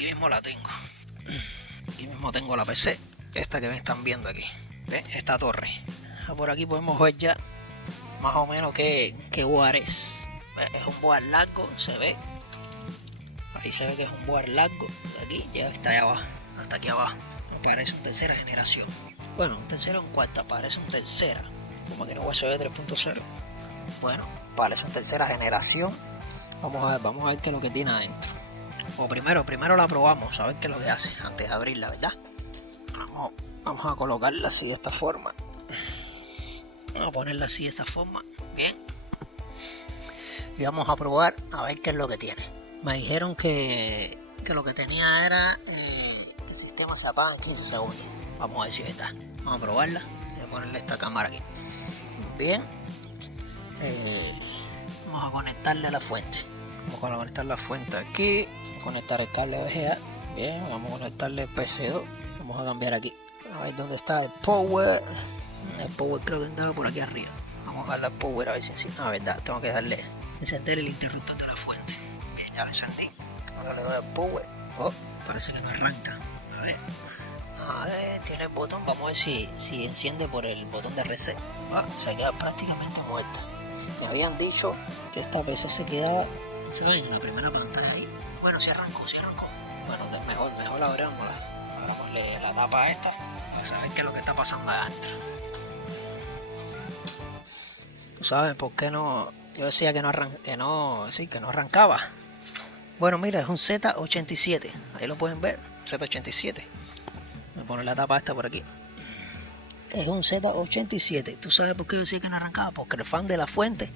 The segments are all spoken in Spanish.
aquí mismo la tengo. Aquí mismo tengo la PC, esta que me están viendo aquí. ¿Ves? Esta torre. Por aquí podemos ver ya más o menos qué board es. Es un board largo, se ve. Ahí se ve que es un board largo. De aquí ya está allá abajo, hasta aquí abajo. Me parece un tercera generación. Bueno, un tercera o un cuarta, parece un tercera. Como tiene USB 3.0. Bueno, parece un tercera generación. Vamos a ver qué es lo que tiene adentro. O primero la probamos, a ver qué es lo que hace antes de abrirla, ¿verdad? Vamos a colocarla así de esta forma. Vamos a ponerla así de esta forma, bien. Y vamos a probar a ver qué es lo que tiene. Me dijeron que lo que tenía era el sistema se apaga en 15 segundos. Vamos a ver si está. Vamos a probarla. Voy a ponerle esta cámara aquí. Bien. Vamos a conectarle a la fuente. Vamos a conectar la fuente aquí. Vamos a conectar el cable VGA. Bien, vamos a conectarle el PC2. Vamos a cambiar aquí. A ver dónde está el power. El power creo que andaba por aquí arriba. Vamos a darle al power a ver si encima. Ah, verdad, tengo que darle encender el interruptor de la fuente. Bien, ya lo encendí. Ahora le doy al power. Oh, parece que no arranca. A ver, tiene el botón. Vamos a ver si enciende por el botón de reset. Se queda prácticamente muerta. Me habían dicho que esta PC se quedaba, ¿saben? En la primera pantalla ahí. Bueno, si arrancó. Bueno, mejor abramosle la tapa a esta para saber qué es lo que está pasando adentro. ¿Tú sabes por qué no? Yo decía que no arrancaba. Bueno, mira, es un Z87. Ahí lo pueden ver, Z87. Voy a poner la tapa esta por aquí. Es un Z87. ¿Tú sabes por qué yo decía que no arrancaba? Porque el fan de la fuente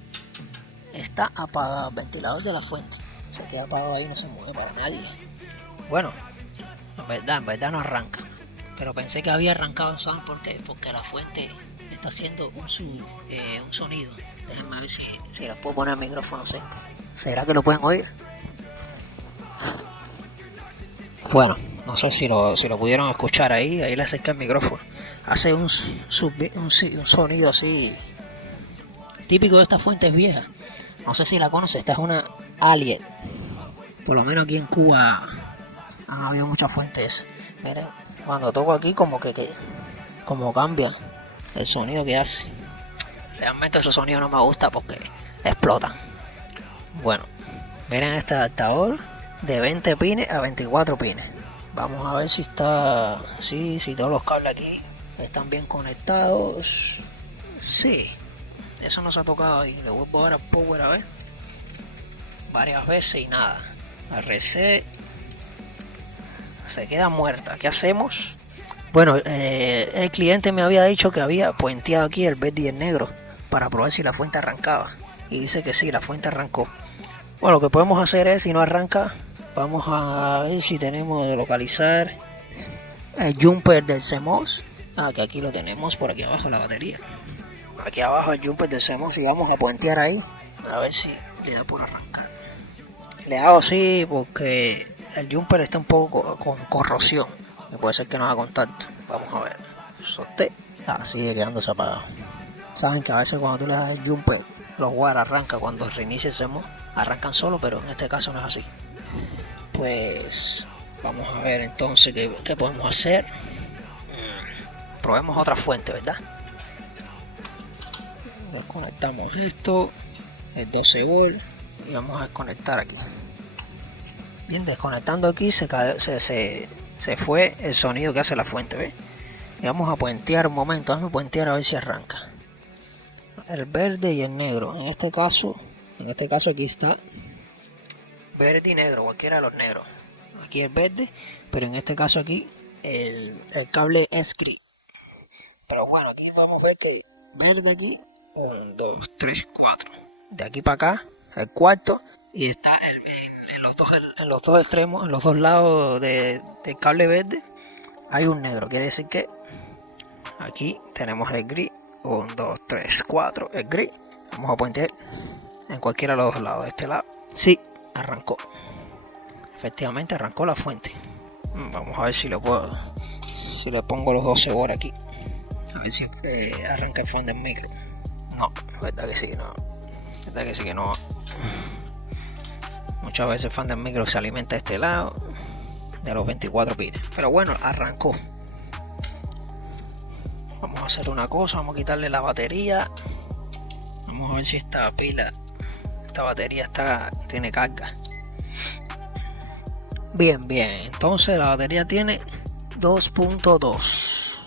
está apagado. El ventilador de la fuente se queda apagado ahí, no se mueve para nadie. Bueno, en verdad no arranca. Pero pensé que había arrancado, ¿saben por qué? Porque la fuente está haciendo un sonido. Déjenme ver si la puedo poner al micrófono cerca. ¿Será que lo pueden oír? Bueno, no sé si lo pudieron escuchar ahí le acerqué el micrófono. Hace un sonido así típico de estas fuentes viejas. No sé si la conoces, esta es una Alien. Por lo menos aquí en Cuba han habido muchas fuentes. Miren, cuando toco aquí como cambia el sonido que hace. Realmente ese sonido no me gusta porque explotan. Bueno, miren este adaptador de 20 pines a 24 pines. Vamos a ver si está, si todos los cables aquí están bien conectados. Sí, eso no se ha tocado ahí. Le vuelvo a dar al power a ver varias veces y nada. La reset se queda muerta. ¿Qué hacemos? Bueno, el cliente me había dicho que había puenteado aquí el verde y el negro para probar si la fuente arrancaba. Y dice que sí, la fuente arrancó. Bueno, lo que podemos hacer es, si no arranca, vamos a ver si tenemos de localizar el jumper del CMOS. Que aquí lo tenemos por aquí abajo la batería. Aquí abajo el jumper del CMOS y vamos a puentear ahí a ver si le da por arrancar. Le hago así porque el jumper está un poco con corrosión. Y puede ser que no haga contacto. Vamos a ver. Solté. Sigue quedándose apagado. Saben que a veces cuando tú le das el jumper, los wires arrancan cuando reinicia el CMOS. Arrancan solo, pero en este caso no es así. Pues vamos a ver entonces qué podemos hacer. Probemos otra fuente, ¿verdad? Desconectamos esto, el 12 volt, y vamos a desconectar aquí. Bien, desconectando aquí se fue el sonido que hace la fuente, ¿ves? Y vamos a puentear un momento, vamos a puentear a ver si arranca. El verde y el negro, en este caso aquí está verde y negro, cualquiera de los negros. Aquí es verde, pero en este caso aquí el cable es gris. Pero bueno, aquí podemos ver que verde aquí, 1, 2, 3, 4. De aquí para acá, el cuarto, y está en los dos extremos, en los dos lados del cable verde, hay un negro. Quiere decir que aquí tenemos el gris. 1, 2, 3, 4, el gris. Vamos a poner en cualquiera de los dos lados. De este lado, sí, arrancó. Efectivamente arrancó la fuente. Vamos a ver si le pongo los 12 volt aquí. A ver si arranca el fan del micro. No, verdad que sí, no. Verdad que sí que no. Muchas veces el fan del micro se alimenta de este lado. de los 24 pines. Pero bueno, arrancó. Vamos a hacer una cosa, vamos a quitarle la batería. Vamos a ver si esta batería tiene carga. Bien, entonces la batería tiene 2.2.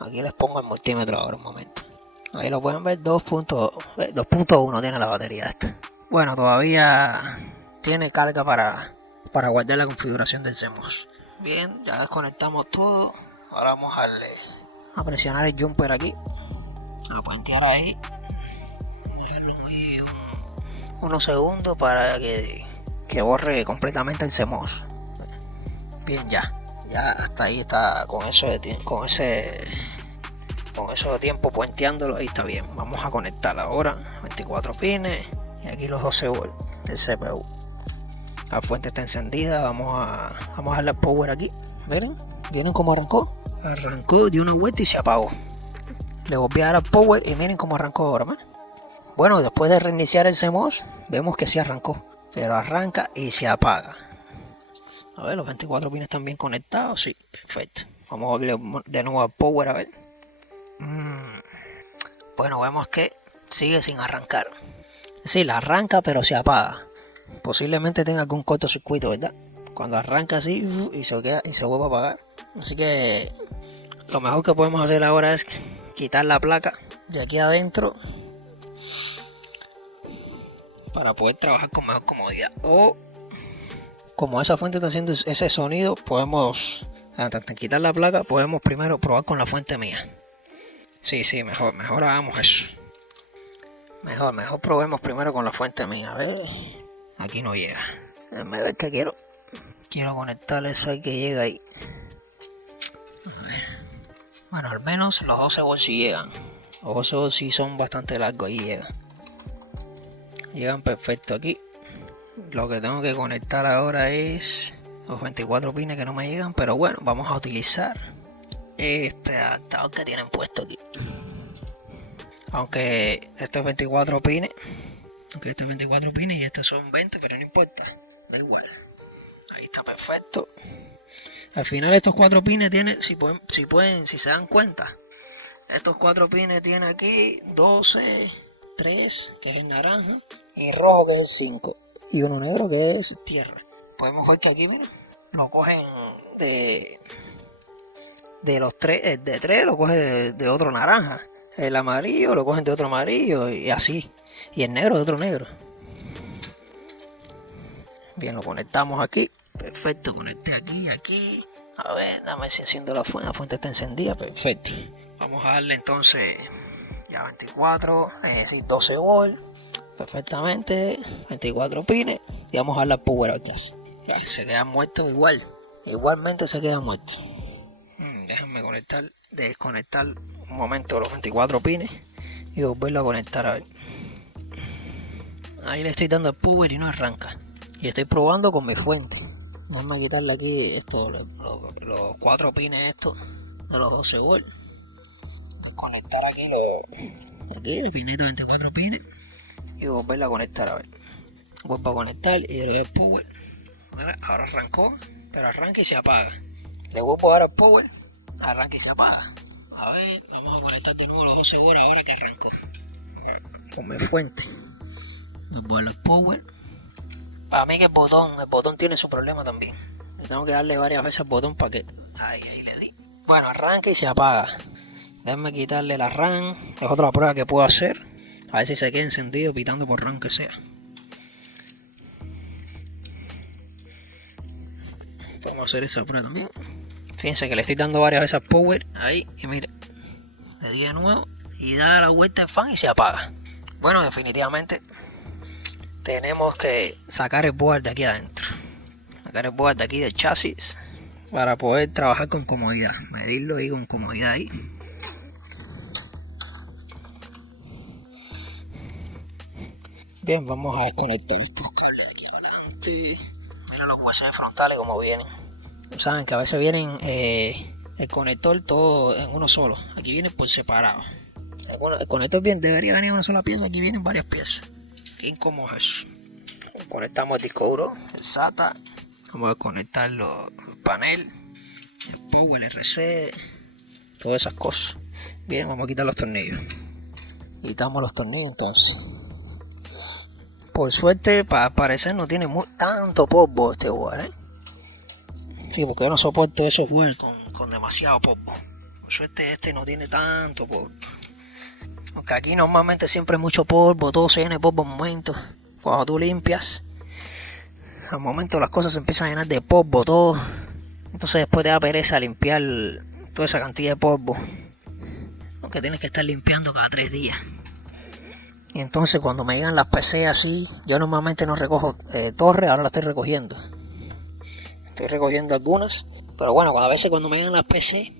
Aquí les pongo el multímetro ahora un momento. Ahí lo pueden ver, 2.1 tiene la batería esta. Bueno, todavía tiene carga para guardar la configuración del CMOS. Bien, ya desconectamos todo. Ahora vamos a presionar el jumper aquí. A puentear ahí. Vamos a dejarlo ahí unos segundos para que borre completamente el CMOS. Bien, ya hasta ahí está con eso de tiempo puenteándolo, ahí está bien. Vamos a conectar ahora 24 pines y aquí los 12 volts del CPU. La fuente está encendida, vamos a darle power aquí. Miren cómo arrancó de una vuelta y se apagó. Le volví a dar al power y miren cómo arrancó ahora, man. Bueno, después de reiniciar el CMOS vemos que sí arrancó, pero arranca y se apaga. A ver, los 24 pines están bien conectados, sí, perfecto. Vamos a darle de nuevo al power a ver. Bueno, vemos que sigue sin arrancar. Sí, la arranca pero se apaga. Posiblemente tenga algún cortocircuito, ¿verdad? Cuando arranca así y se vuelve a apagar. Así que lo mejor que podemos hacer ahora es quitar la placa de aquí adentro para poder trabajar con mejor comodidad. O como esa fuente está haciendo ese sonido, podemos, antes de quitar la placa, podemos primero probar con la fuente mía. Sí, mejor hagamos eso. Mejor probemos primero con la fuente mía. A ver, aquí no llega. Déjame ver que quiero conectar eso ahí que llega ahí. A ver. Bueno, al menos los 12 volts sí llegan. Los 12 volts sí son bastante largos, ahí llegan perfecto aquí. Lo que tengo que conectar ahora es los 24 pines que no me llegan, pero bueno, vamos a utilizar este adaptador que tienen puesto aquí. Aunque estos 24 pines y estos son 20, pero no importa, da igual. Ahí está perfecto. Al final estos 4 pines tienen, si se dan cuenta, estos 4 pines tienen aquí 12, 3 que es el naranja y rojo que es el 5 y uno negro que es tierra. Podemos ver que aquí, miren, lo cogen de los 3, de 3 lo coge de otro naranja. El amarillo lo cogen de otro amarillo y así. Y el negro de otro negro. Bien, lo conectamos aquí. Perfecto, conecté aquí y aquí. A ver, dame si haciendo la fuente está encendida. Perfecto. Vamos a darle entonces ya 24, es decir, 12 volts. Perfectamente. 24 pines. Y vamos a darle al power out chasis. Ya, se quedan muertos igual. Igualmente se quedan muertos. Déjenme desconectar un momento los 24 pines y volverlo a conectar a ver. Ahí le estoy dando el power y no arranca. Y estoy probando con mi fuente. Déjenme quitarle aquí los 4 pines estos de los 12 volts. Desconectar aquí el pinito de 24 pines y volverlo a conectar a ver. Vuelvo a conectar y le doy el power. Ahora arrancó, pero arranca y se apaga. Le vuelvo a dar el power. Arranca y se apaga. A ver, vamos a conectar de nuevo los 12 volts ahora que arranca. Con mi fuente. Me voy a darle power. Para mí que el botón tiene su problema también. Le tengo que darle varias veces al botón para que... Ahí le di. Bueno, arranca y se apaga. Déjame quitarle la RAM. Es otra prueba que puedo hacer. A ver si se queda encendido pitando por RAM que sea. Vamos a hacer esa prueba también. Fíjense que le estoy dando varias veces power ahí y mire, le di de nuevo y da la vuelta en fan y se apaga. Bueno, definitivamente tenemos que sacar el board de aquí adentro, sacar el board de aquí del chasis para poder trabajar con comodidad, medirlo ahí con comodidad ahí. Bien, vamos a desconectar estos cables de aquí adelante. Mira los USB frontales como vienen. Saben que a veces vienen el conector todo en uno solo. Aquí viene por separado. El conector debería venir en una sola pieza. Aquí vienen varias piezas. Qué incómodo es eso. Conectamos el disco duro, el SATA. Vamos a conectar el panel, el power, el RC, todas esas cosas. Bien, vamos a quitar los tornillos. Quitamos los tornillos entonces. Por suerte, para parecer no tiene tanto polvo este board, ¿eh? Sí, porque yo no soporto esos boards con demasiado polvo. Por suerte este no tiene tanto polvo. Porque aquí normalmente siempre hay mucho polvo, todo se llena de polvo en momentos. Cuando tú limpias, al momento las cosas se empiezan a llenar de polvo, todo. Entonces después te da pereza limpiar toda esa cantidad de polvo. Aunque tienes que estar limpiando cada 3 días. Y entonces cuando me llegan las PC así, yo normalmente no recojo torres, ahora las estoy recogiendo. Estoy recogiendo algunas, pero bueno, a veces cuando me llegan las PC,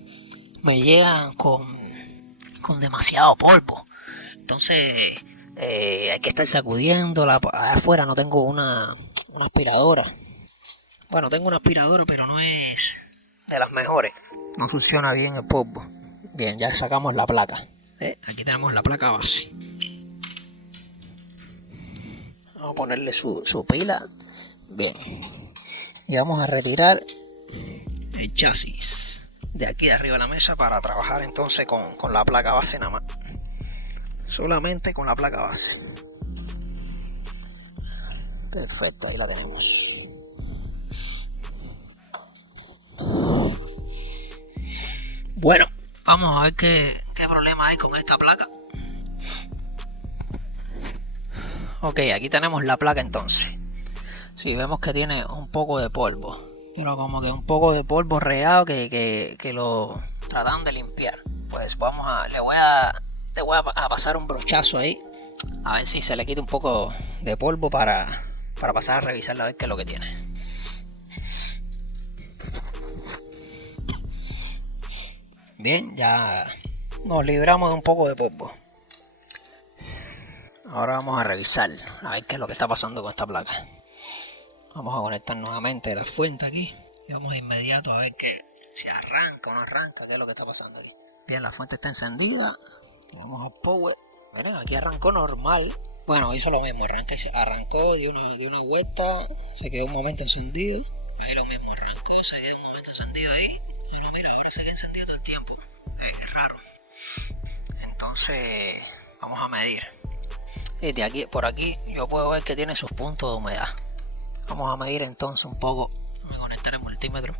me llegan con demasiado polvo. Entonces hay que estar sacudiéndola. Afuera no tengo una aspiradora. Bueno, tengo una aspiradora, pero no es de las mejores. No funciona bien el polvo. Bien, ya sacamos la placa. Aquí tenemos la placa base. Vamos a ponerle su pila. Bien. Y vamos a retirar el chasis de aquí de arriba de la mesa para trabajar entonces con la placa base nada más. Solamente con la placa base. Perfecto, ahí la tenemos. Bueno, vamos a ver qué problema hay con esta placa. Ok, aquí tenemos la placa entonces. Sí, vemos que tiene un poco de polvo. Pero como que un poco de polvo regado que lo tratan de limpiar. Pues le voy a pasar un brochazo ahí. A ver si se le quita un poco de polvo para pasar a revisarla a ver qué es lo que tiene. Bien, ya nos libramos de un poco de polvo. Ahora vamos a revisar a ver qué es lo que está pasando con esta placa. Vamos a conectar nuevamente la fuente aquí y vamos de inmediato a ver si arranca o no arranca, qué es lo que está pasando aquí. Bien, la fuente está encendida. Vamos al power. Bueno, aquí arrancó normal. Bueno, hizo lo mismo, arrancó, dio una vuelta, se quedó un momento encendido. Ahí lo mismo, arrancó, se quedó un momento encendido ahí. Pero mira, ahora se queda encendido todo el tiempo. Es raro. Entonces, vamos a medir. Y de aquí, por aquí, yo puedo ver que tiene sus puntos de humedad. Vamos a medir entonces un poco. Voy a conectar el multímetro.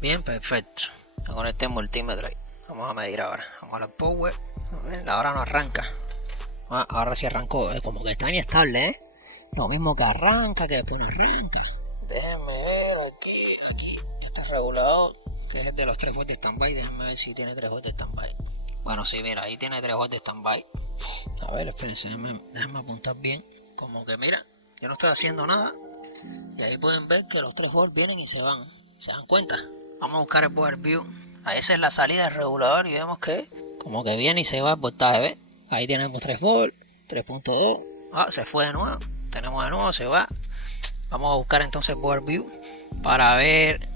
Bien, perfecto. Ya conecté el multímetro ahí. Vamos a medir ahora. Vamos al power. A ver, ahora no arranca. Ahora sí arrancó. Como que está inestable, ¿eh? Lo mismo que arranca, que después no arranca. Déjenme ver aquí. Este regulador, que es el de los 3 volts de standby. Déjenme ver si tiene 3 volts de standby. Bueno, sí, mira, ahí tiene 3 volts de standby. A ver, espérense, déjenme apuntar bien. Como que mira, yo no estoy haciendo nada. Y ahí pueden ver que los 3 volts vienen y se van. ¿Se dan cuenta? Vamos a buscar el power view. Ahí esa es la salida del regulador y vemos que como que viene y se va el voltaje, ¿ves? Ahí tenemos 3 volts, 3.2. Se fue de nuevo. Tenemos de nuevo, se va. Vamos a buscar entonces el power view para ver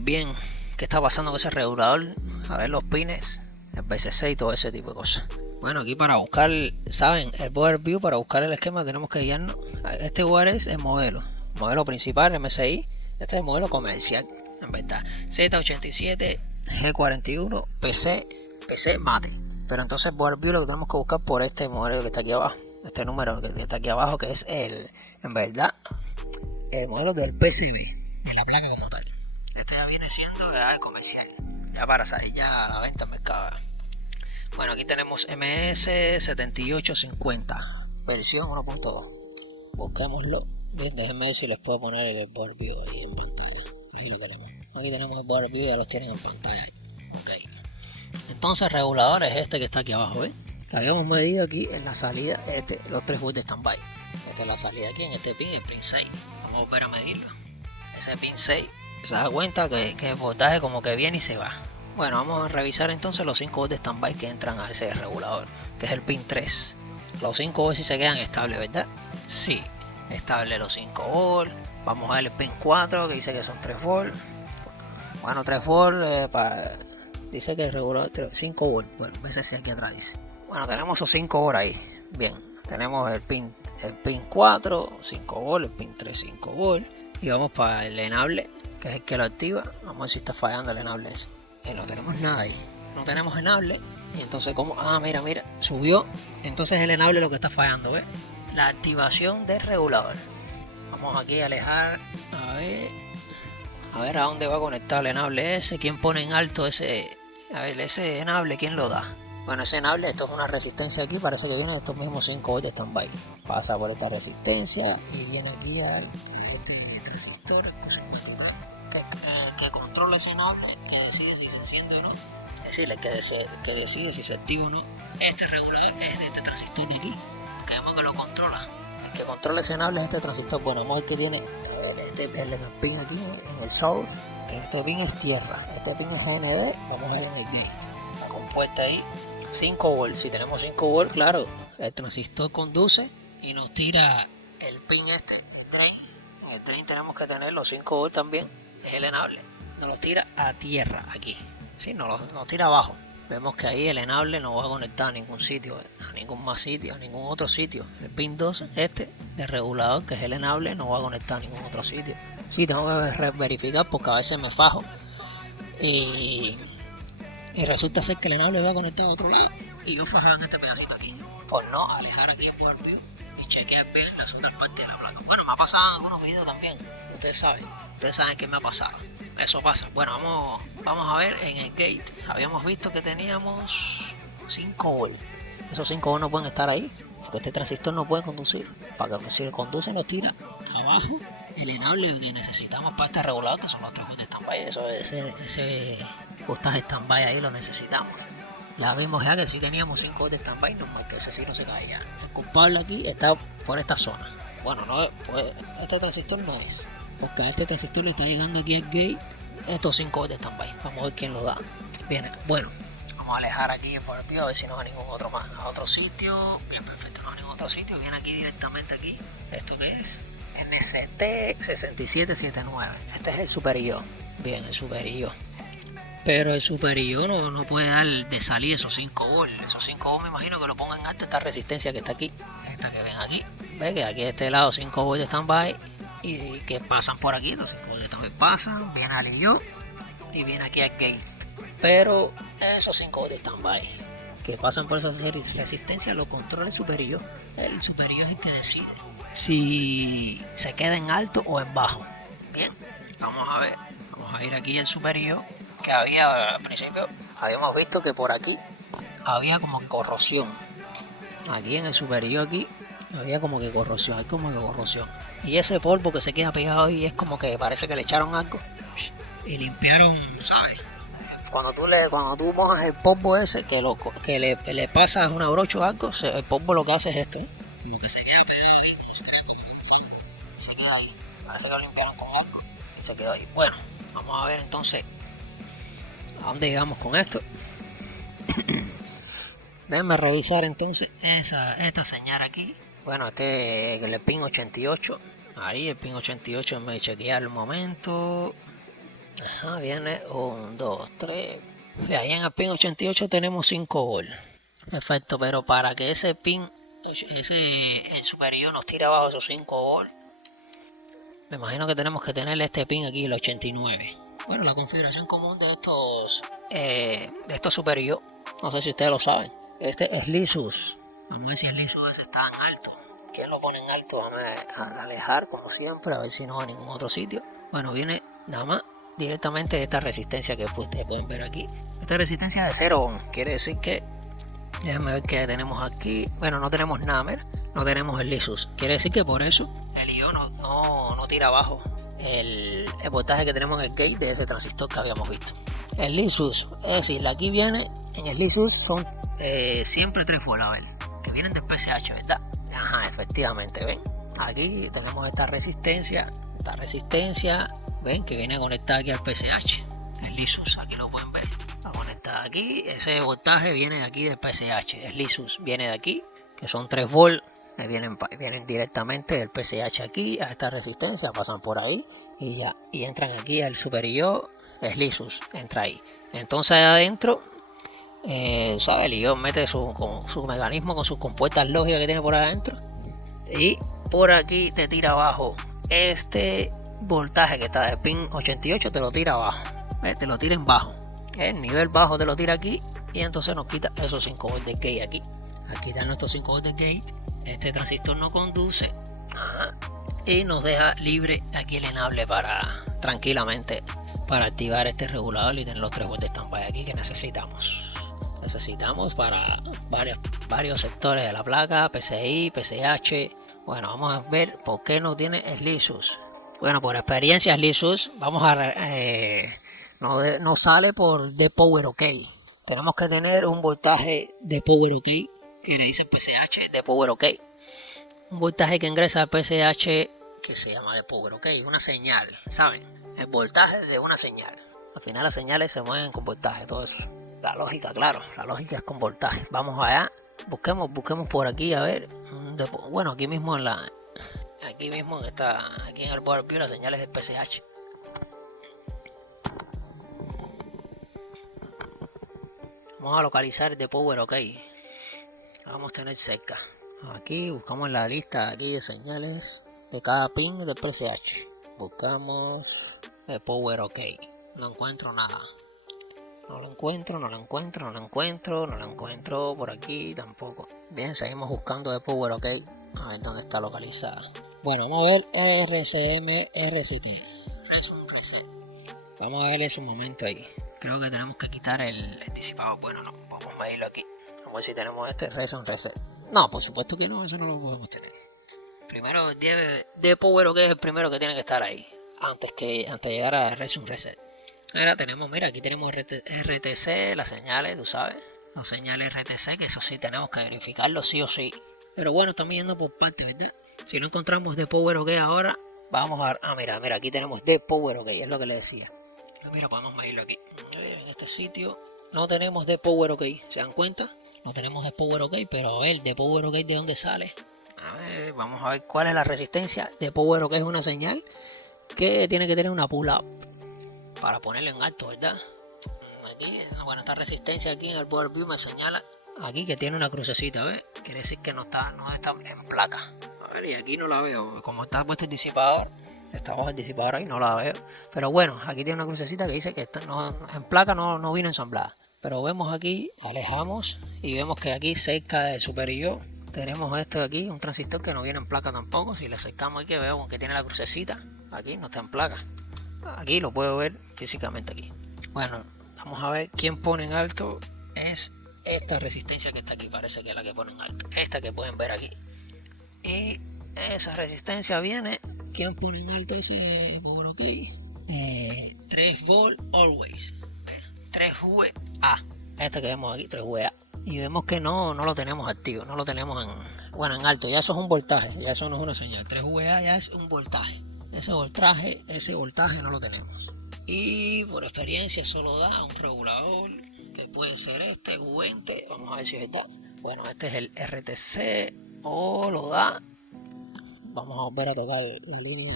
bien qué está pasando con ese regulador. A ver los pines, el BCC y todo ese tipo de cosas. Bueno, aquí para buscar, ¿saben? El power view, para buscar el esquema tenemos que guiarnos. Este board es el modelo principal, MSI. Este es el modelo comercial, en verdad. Z87, G41, PC mate. Pero entonces el board view lo tenemos que buscar por este modelo que está aquí abajo. Este número que está aquí abajo, que es en verdad, el modelo del PCB, de la placa como tal. Este ya viene siendo el comercial, ya para salir ya a la venta en mercado. Bueno, aquí tenemos MS7850, versión 1.2. Busquémoslo. Bien, déjenme ver si les puedo poner el board view ahí en pantalla. Aquí lo tenemos. Aquí tenemos el board view, ya los tienen en pantalla. Ok. Entonces el regulador es este que está aquí abajo, ¿ves? Que habíamos medido aquí en la salida los 3 volts de standby. Esta es la salida aquí en este pin, el pin 6. Vamos a volver a medirlo. Ese pin 6, se da cuenta que el voltaje como que viene y se va. Bueno, vamos a revisar entonces los 5 volts de standby que entran a ese regulador, que es el pin 3. Los 5 volts sí se quedan estables, ¿verdad? Sí, estable los 5 volts. Vamos a ver el pin 4 que dice que son 3 volts. Bueno, 3 volts dice que el regulador 5 volts. Bueno, a veces aquí atrás dice. Bueno, tenemos esos 5 volts ahí. Bien, tenemos el pin 4, 5 volt, el pin 3, 5 volt. Y vamos para el enable, que es el que lo activa. Vamos a ver si está fallando el enable ese. No tenemos nada ahí. No tenemos enable. Y entonces, ¿cómo? Ah, mira, subió. Entonces el enable es lo que está fallando, ¿ves? La activación del regulador. Vamos aquí a alejar. A ver a dónde va a conectar el enable ese. ¿Quién pone en alto ese? A ver, ese enable, ¿quién lo da? Bueno, ese enable, esto es una resistencia aquí. Parece que viene de estos mismos 5 volts de standby. Pasa por esta resistencia y viene aquí a este transistor que se encuentra que controla ese enable, que decide si se enciende o no. Es decir, que decide si se activa o no. Este regulador es de este transistor de aquí, que vemos que lo controla. El que controla ese enable es este transistor. Bueno, vamos a ver que tiene el pin aquí en el source. Este pin es tierra, este pin es GND. Vamos a ir en el gate, la compuesta ahí, 5 volts. Si tenemos 5 volts, claro, el transistor conduce y nos tira el pin este, el drain. En el drain tenemos que tener los 5 volts también, es el enable. Nos lo tira a tierra aquí, ¿sí? Nos tira abajo. Vemos que ahí el enable no va a conectar a ningún sitio, a ningún más sitio, a ningún otro sitio. El pin 2, este de regulador, que es el enable, no va a conectar a ningún otro sitio. Sí, tengo que verificar porque a veces me fajo y resulta ser que el enable va a conectar a otro lado y yo fajaba en este pedacito aquí por no alejar aquí el power view y chequear bien las otras partes de la placa. Bueno, me ha pasado en algunos videos también, ustedes saben que me ha pasado. Eso pasa. Bueno, vamos a ver en el gate. Habíamos visto que teníamos 5 volts. Esos 5 volts no pueden estar ahí, porque este transistor no puede conducir. Para que si conduce nos tira abajo el enable que necesitamos para este regulador, que son los 3 volts de standby. Ese voltaje standby ahí lo necesitamos. Ya vimos ya que si teníamos 5 volts de standby, normal que ese sí no se caía. El culpable aquí está por esta zona. Bueno, no, pues este transistor no es, porque a este transistor le está llegando aquí al gate estos 5 volts de standby. Vamos a ver quién lo da. Bien, bueno, vamos a alejar aquí el power view a ver si no va a ningún otro más. A otro sitio, bien, perfecto, no a ningún otro sitio. Viene aquí directamente aquí. ¿Esto qué es? MST6779. Este es el superior. Bien, el superior. Pero el superior no puede dar de salir esos 5 volts. Esos 5 volts me imagino que lo pongan alto esta resistencia que está aquí. Esta que ven aquí. Ve que aquí de este lado 5 volts de standby. Y que pasan por aquí. Los 5 volts también pasan. Viene al IO. Y viene aquí al gate. Pero esos 5 volts de standby que pasan por esa resistencia lo controla el superior. El superior es el que decide si se queda en alto o en bajo. Bien, vamos a ver. Vamos a ir aquí al superior. Que había al principio, habíamos visto que por aquí había como que corrosión. Aquí en el superior aquí había como que corrosión, hay como que corrosión. Y ese polvo que se queda pegado ahí es como que parece que le echaron algo y limpiaron, ¿sabes? Cuando tú mojas el polvo ese, que le pasas una brocha o algo, el polvo lo que hace es esto, ¿eh? Como que se queda pegado ahí, como si fuera como y se queda ahí. Parece que lo limpiaron con algo y se quedó ahí. Bueno, vamos a ver entonces ¿a dónde llegamos con esto? Déjenme revisar entonces esta señal aquí. Bueno, el pin 88. Ahí el pin 88 me chequear el momento. Ajá, viene 1, 2, 3. Y ahí en el pin 88 tenemos 5 volts. Perfecto, pero para que ese pin, el superior nos tire abajo esos 5 volts, me imagino que tenemos que tener este pin aquí, el 89. Bueno, la configuración común de estos superior, no sé si ustedes lo saben. Este es Lisus. Vamos a ver si el Lisus está en alto. ¿Quién lo pone en alto? Vamos a alejar como siempre, a ver si no va a ningún otro sitio. Bueno, viene nada más directamente de esta resistencia que ustedes pueden ver aquí. Esta resistencia de 0 ohm. Quiere decir que, déjenme ver qué tenemos aquí. Bueno, no tenemos Namer, no tenemos el Lisus. Quiere decir que por eso el IO no tira abajo el voltaje que tenemos en el gate de ese transistor que habíamos visto. El Lisus, es decir, aquí viene, en el Lisus son siempre 3 volts, a ver, que vienen del PCH, ¿verdad? Ajá, efectivamente, ven, aquí tenemos esta resistencia, ven, que viene conectada aquí al PCH, el Lisus, aquí lo pueden ver, está conectada aquí, ese voltaje viene de aquí del PCH, el Lisus viene de aquí, que son 3 volts, vienen directamente del PCH aquí a esta resistencia, pasan por ahí y entran aquí al superior, es Lisus, entra ahí. Entonces adentro ¿sabes? El IO mete su mecanismo con sus compuertas lógicas que tiene por adentro. Y por aquí te tira abajo este voltaje que está del pin 88, te lo tira abajo. Te lo tira en bajo. El nivel bajo te lo tira aquí y entonces nos quita esos 5 volts de gate aquí. Aquí están nuestros 5 volts de gate. Este transistor no conduce. Y nos deja libre aquí el enable para tranquilamente para activar este regulador y tener los 3 volts de standby aquí que necesitamos. Necesitamos para varios sectores de la placa, PCI, PCH. Bueno, vamos a ver por qué no tiene SLISUS. Bueno, por experiencia SLISUS, vamos a no sale por de Power OK. Tenemos que tener un voltaje de Power OK, que le dice PCH de Power OK. Un voltaje que ingresa al PCH que se llama de Power OK, una señal, ¿saben? El voltaje de una señal. Al final las señales se mueven con voltaje, todo eso. La lógica, claro, la lógica es con voltaje. Vamos allá, busquemos por aquí, a ver. Bueno, aquí mismo en el Power View las señales del PCH. Vamos a localizar el de Power OK. Vamos a tener cerca. Aquí buscamos la lista aquí de señales de cada pin del PCH. Buscamos el Power OK. No encuentro nada. No lo encuentro por aquí tampoco. Bien, seguimos buscando de Power OK. A ver dónde está localizada. Bueno, vamos a ver RCM RCT. Reset. Vamos a ver ese momento ahí. Creo que tenemos que quitar el disipador. Bueno, no, vamos a medirlo aquí. Vamos a ver si tenemos este Reset. No, por supuesto que no, eso no lo podemos tener. Primero de Power OK es el primero que tiene que estar ahí. Antes de llegar a Reset. Aquí tenemos RTC, las señales, tú sabes. Las señales RTC, que eso sí tenemos que verificarlo sí o sí. Pero bueno, estamos yendo por partes, ¿verdad? Si no encontramos de Power OK ahora, vamos a... mira, aquí tenemos de Power OK, es lo que le decía. Mira, podemos medirlo aquí. En este sitio no tenemos de Power OK, ¿se dan cuenta? No tenemos de Power OK, pero a ver, de Power OK, ¿de dónde sale? A ver, vamos a ver cuál es la resistencia. De Power OK es una señal que tiene que tener una pull-up para ponerlo en alto, ¿verdad? Aquí, bueno, esta resistencia aquí en el Power View me señala aquí que tiene una crucecita, ¿ves? Quiere decir que no está en placa. A ver, y aquí no la veo. Como está puesto el disipador, estamos el disipador ahí, no la veo. Pero bueno, aquí tiene una crucecita que dice que en placa no vino ensamblada. Pero vemos aquí, alejamos y vemos que aquí cerca del superior tenemos esto de aquí, un transistor que no viene en placa tampoco. Si le acercamos aquí vemos que tiene la crucecita, aquí no está en placa. Aquí lo puedo ver físicamente aquí. Bueno, vamos a ver quién pone en alto. Es esta resistencia que está aquí, parece que es la que pone en alto. Esta que pueden ver aquí. Y esa resistencia viene. ¿Quién pone en alto ese Power OK? 3 volt always. 3VA. Esta que vemos aquí, 3VA. Y vemos que no lo tenemos activo. No lo tenemos en alto. Ya eso es un voltaje. Ya eso no es una señal. 3VA ya es un voltaje. Ese voltaje no lo tenemos. Y por experiencia solo da un regulador que puede ser este U20. Vamos a ver si es verdad. Bueno, este es el RTC o lo da. Vamos a volver a tocar la línea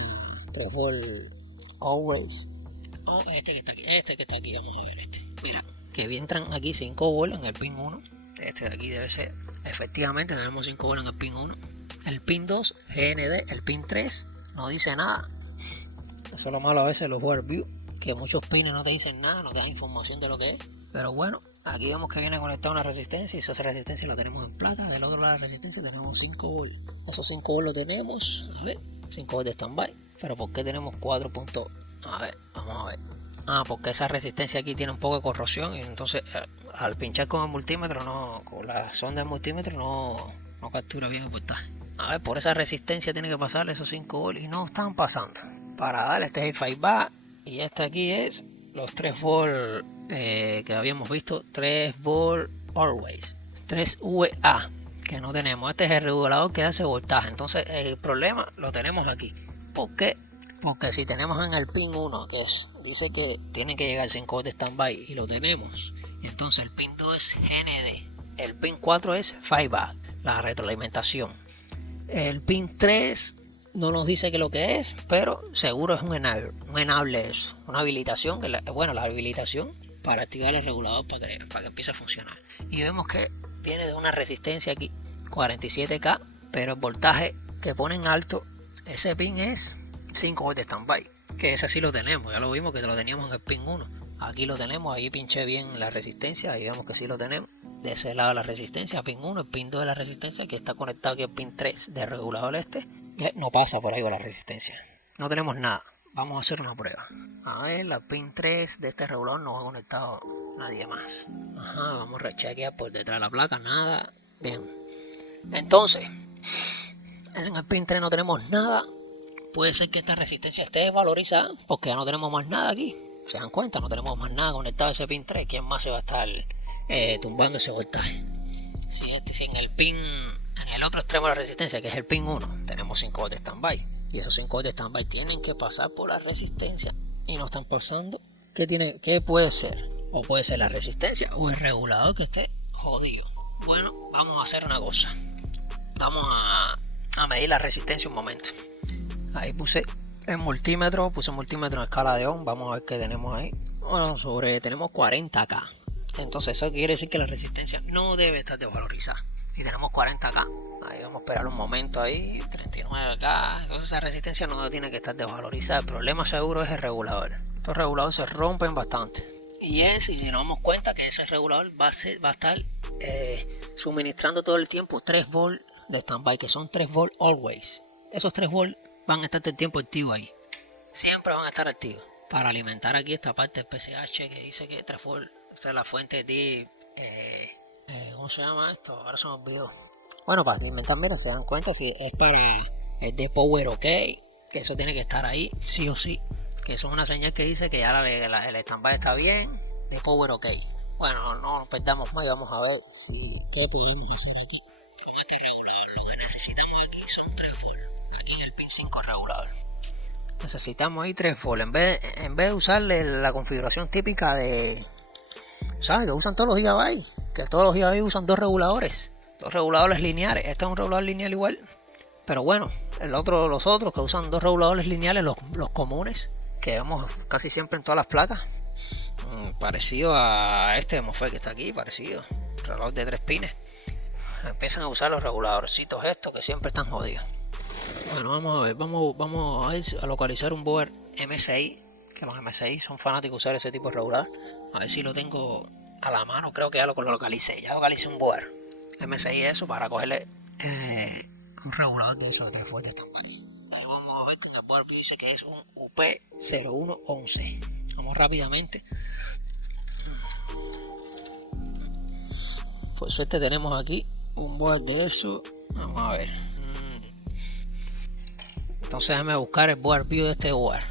3 volt always. Este que está aquí, vamos a ver este. Mira, que entran aquí 5 volt en el pin 1. Este de aquí debe ser. Efectivamente tenemos 5 volt en el pin 1. El pin 2, GND, el pin 3. No dice nada. Eso es lo malo a veces de los Power View, que muchos pines no te dicen nada, no te dan información de lo que es. Pero bueno, aquí vemos que viene conectada una resistencia y esa resistencia la tenemos en placa. Del otro lado de la resistencia tenemos 5 volt. Esos 5 volt lo tenemos, a ver, 5 volt de standby. Pero ¿por qué tenemos 4 puntos? A ver, vamos a ver. Porque esa resistencia aquí tiene un poco de corrosión y entonces al pinchar con el multímetro, con la sonda del multímetro no captura bien el voltaje. A ver, por esa resistencia tiene que pasar esos 5 volt y no están pasando. Para darle, este es el 5 bar y este aquí es los 3 volt que habíamos visto, 3 volt always, 3VA que no tenemos. Este es el regulador que hace voltaje. Entonces el problema lo tenemos aquí. ¿Por qué? Porque si tenemos en el pin 1 dice que tiene que llegar 5 volt de standby y lo tenemos, y entonces el pin 2 es GND, el pin 4 es 5 bar, la retroalimentación. El pin 3 no nos dice que lo que es, pero seguro es un enable eso, una habilitación. La habilitación para activar el regulador para que empiece a funcionar. Y vemos que viene de una resistencia aquí, 47K, pero el voltaje que ponen alto, ese pin es 5 volts de standby, que ese sí lo tenemos, ya lo vimos que lo teníamos en el pin 1. Aquí lo tenemos, ahí pinché bien la resistencia, ahí vemos que sí lo tenemos. De ese lado la resistencia, pin 1, el pin 2 de la resistencia, que está conectado aquí al pin 3 del regulador no pasa por ahí con la resistencia. No tenemos nada. Vamos a hacer una prueba. A ver, la pin 3 de este regulador no ha conectado nadie más. Ajá, vamos a rechequear por detrás de la placa, nada. Bien. Entonces, en el pin 3 no tenemos nada. Puede ser que esta resistencia esté desvalorizada porque ya no tenemos más nada aquí. ¿Se dan cuenta? No tenemos más nada conectado a ese pin 3. ¿Quién más se va a estar tumbando ese voltaje? Si en el pin, en el otro extremo de la resistencia, que es el pin 1, tenemos 5 volts de standby. Y esos 5 volts de standby tienen que pasar por la resistencia. Y no están pasando. ¿Qué puede ser? O puede ser la resistencia o el regulador que esté jodido. Bueno, vamos a hacer una cosa. Vamos a medir la resistencia un momento. Ahí puse el multímetro en escala de ohm. Vamos a ver qué tenemos ahí. Bueno, tenemos 40K. Entonces eso quiere decir que la resistencia no debe estar desvalorizada. Si tenemos 40K, ahí vamos a esperar un momento ahí, 39K. Entonces esa resistencia no tiene que estar desvalorizada. El problema seguro es el regulador. Estos reguladores se rompen bastante. Y si nos damos cuenta que ese regulador va a estar suministrando todo el tiempo 3 volts de standby, que son 3 volts always. Esos 3 volts van a estar todo el tiempo activos ahí. Siempre van a estar activos. Para alimentar aquí esta parte del PCH que dice que 3 volts. Esta es la fuente de... ¿cómo se llama esto? Ahora se me olvidó. Bueno, para alimentar, mira, se dan cuenta si es para el de Power OK, que eso tiene que estar ahí, sí o sí. Que eso es una señal que dice que ya el standby está bien, de Power OK. Bueno, no nos perdamos más y vamos a ver qué podemos hacer aquí. Con este regulador, lo que necesitamos aquí son 3 volts. Aquí en el pin 5 regulador. Necesitamos ahí 3 volts. En vez de usarle la configuración típica de... ¿Sabes? Que usan todos los gigabytes. Que todos los gigabytes usan 2 reguladores. 2 reguladores lineales. Este es un regulador lineal igual. Pero bueno, los otros que usan 2 reguladores lineales, los comunes, que vemos casi siempre en todas las placas. Parecido a este MOSFET que está aquí, parecido. Reloj de 3 pines. Empiezan a usar los reguladorcitos estos que siempre están jodidos. Bueno, vamos a ver. Vamos a localizar un board MSI. Que los MSI son fanáticos de usar ese tipo de regulador. A ver si lo tengo a la mano. Creo que ya lo localicé. Ya localicé un board MSI eso para cogerle un regulador de esos 3 volts de standby. Ahí vamos a ver que en el board dice que es un UP0111. Vamos rápidamente. Por suerte tenemos aquí un board de eso. Vamos a ver. Entonces déjame buscar el board view de este board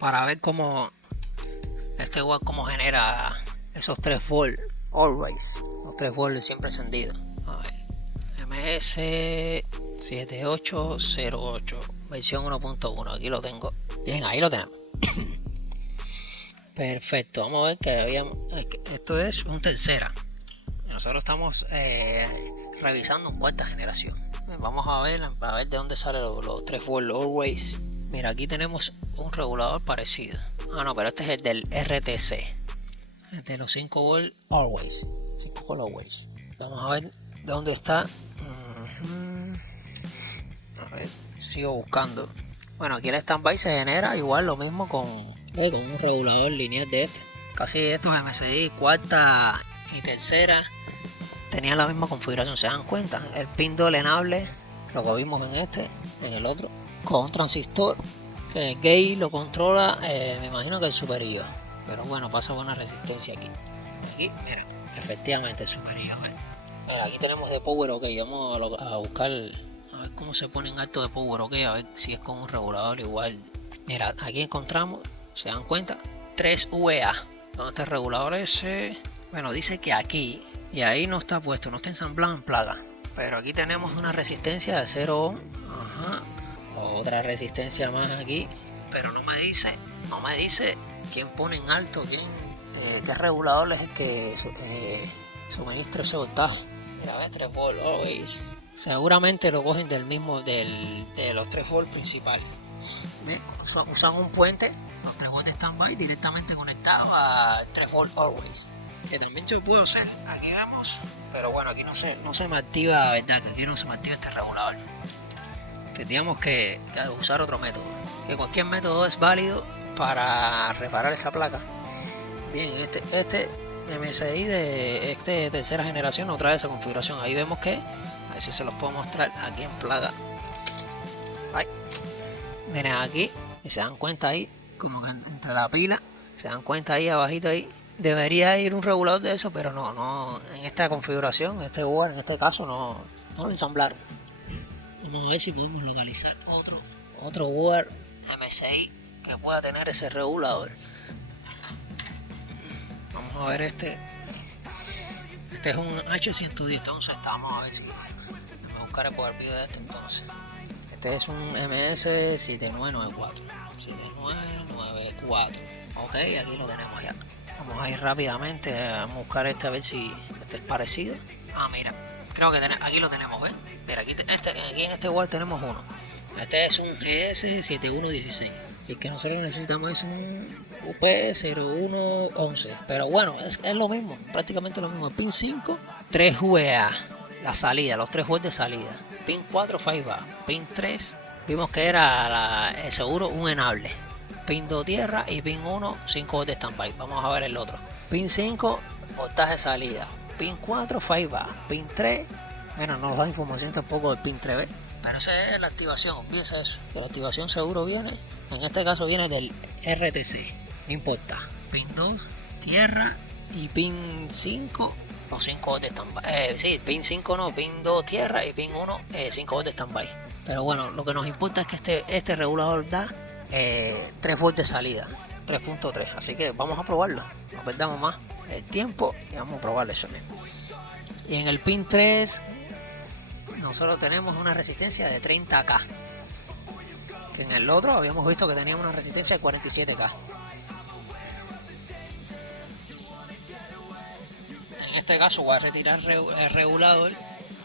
para ver cómo este board cómo genera esos 3 volts always, los 3 volts siempre encendidos. A ver, MS7808 versión 1.1, aquí lo tengo. Bien, ahí lo tenemos. Perfecto, vamos a ver que esto es un tercera. Nosotros estamos revisando un cuarta generación. Vamos a ver de dónde salen los 3 volts always. Mira, aquí tenemos un regulador parecido. Ah, no, pero este es el del RTC. El de los 5 volts always. 5 volts always. Vamos a ver de dónde está. A ver, sigo buscando. Bueno, aquí el standby se genera igual lo mismo con un regulador lineal de este. Casi estos MSI cuarta y tercera tenían la misma configuración, ¿se dan cuenta? El pin dolenable, lo que vimos en en el otro, con un transistor, que el gate lo controla, me imagino que el superior, pero bueno, pasa buena resistencia aquí. Aquí, mira, efectivamente el superior, ¿eh? Mira, aquí tenemos de Power OK, vamos a buscar, a ver cómo se pone en alto de Power OK, a ver si es con un regulador igual. Mira, aquí encontramos, ¿se dan cuenta? 3 VA, donde está el regulador ese, bueno, dice que aquí, y ahí no está puesto, no está ensamblado en placa. Pero aquí tenemos una resistencia de 0 ohm. Ajá. Otra resistencia más aquí. Pero no me dice quién pone en alto, qué regulador es el que suministra ese voltaje. Mira, ve 3 volts always. Seguramente lo cogen de los 3 volts principales. Bien, usan un puente, los 3 volts de standby directamente conectados a 3 volt always, que también yo puedo hacer, aquí vemos, pero bueno, aquí no se me activa, verdad, que aquí no se me activa este regulador. Tendríamos que usar otro método, que cualquier método es válido para reparar esa placa. Bien, este MSI de tercera generación no trae esa configuración. Ahí vemos que, a ver si se los puedo mostrar aquí en placa. Ay. Miren aquí, y se dan cuenta ahí, como que entre la pila, se dan cuenta ahí abajito ahí, debería ir un regulador de eso, pero no, en esta configuración, este board, en este caso no lo ensamblaron. Vamos a ver si podemos localizar otro board MSI que pueda tener ese regulador. Vamos a ver este es un H110, entonces vamos a ver si me buscaré por el video de este entonces. Este es un MS7994. 7994. Ok, aquí lo tenemos ya. Vamos a ir rápidamente a buscar este a ver si este es parecido. Ah, mira, creo que aquí lo tenemos, ¿ves? Mira, aquí en este wall tenemos uno. Este es un GS7116. El que nosotros necesitamos es un UP0111. Pero bueno, es lo mismo, prácticamente lo mismo. El pin 5, 3 VA. La salida, los 3 volts de salida. Pin 4, 5A. Pin 3, vimos que era seguro un enable. Pin 2 tierra y pin 1, 5 volts de standby. Vamos a ver el otro. Pin 5, voltaje de salida. Pin 4, 5A. Pin 3, bueno, no nos da información tampoco del pin 3B. Pero esa es la activación, piensa eso. Que la activación seguro viene, en este caso viene del RTC. No importa. Pin 2, tierra y pin 5. No, 5 volts de standby. Sí, pin 5 no, pin 2 tierra y pin 1, 5 volts de standby. Pero bueno, lo que nos importa es que este regulador da 3 volts de salida, 3.3. Así que vamos a probarlo. No perdamos más el tiempo y vamos a probarlo eso mismo. Y en el pin 3, nosotros tenemos una resistencia de 30K. Que en el otro habíamos visto que teníamos una resistencia de 47K. En este caso voy a retirar el regulador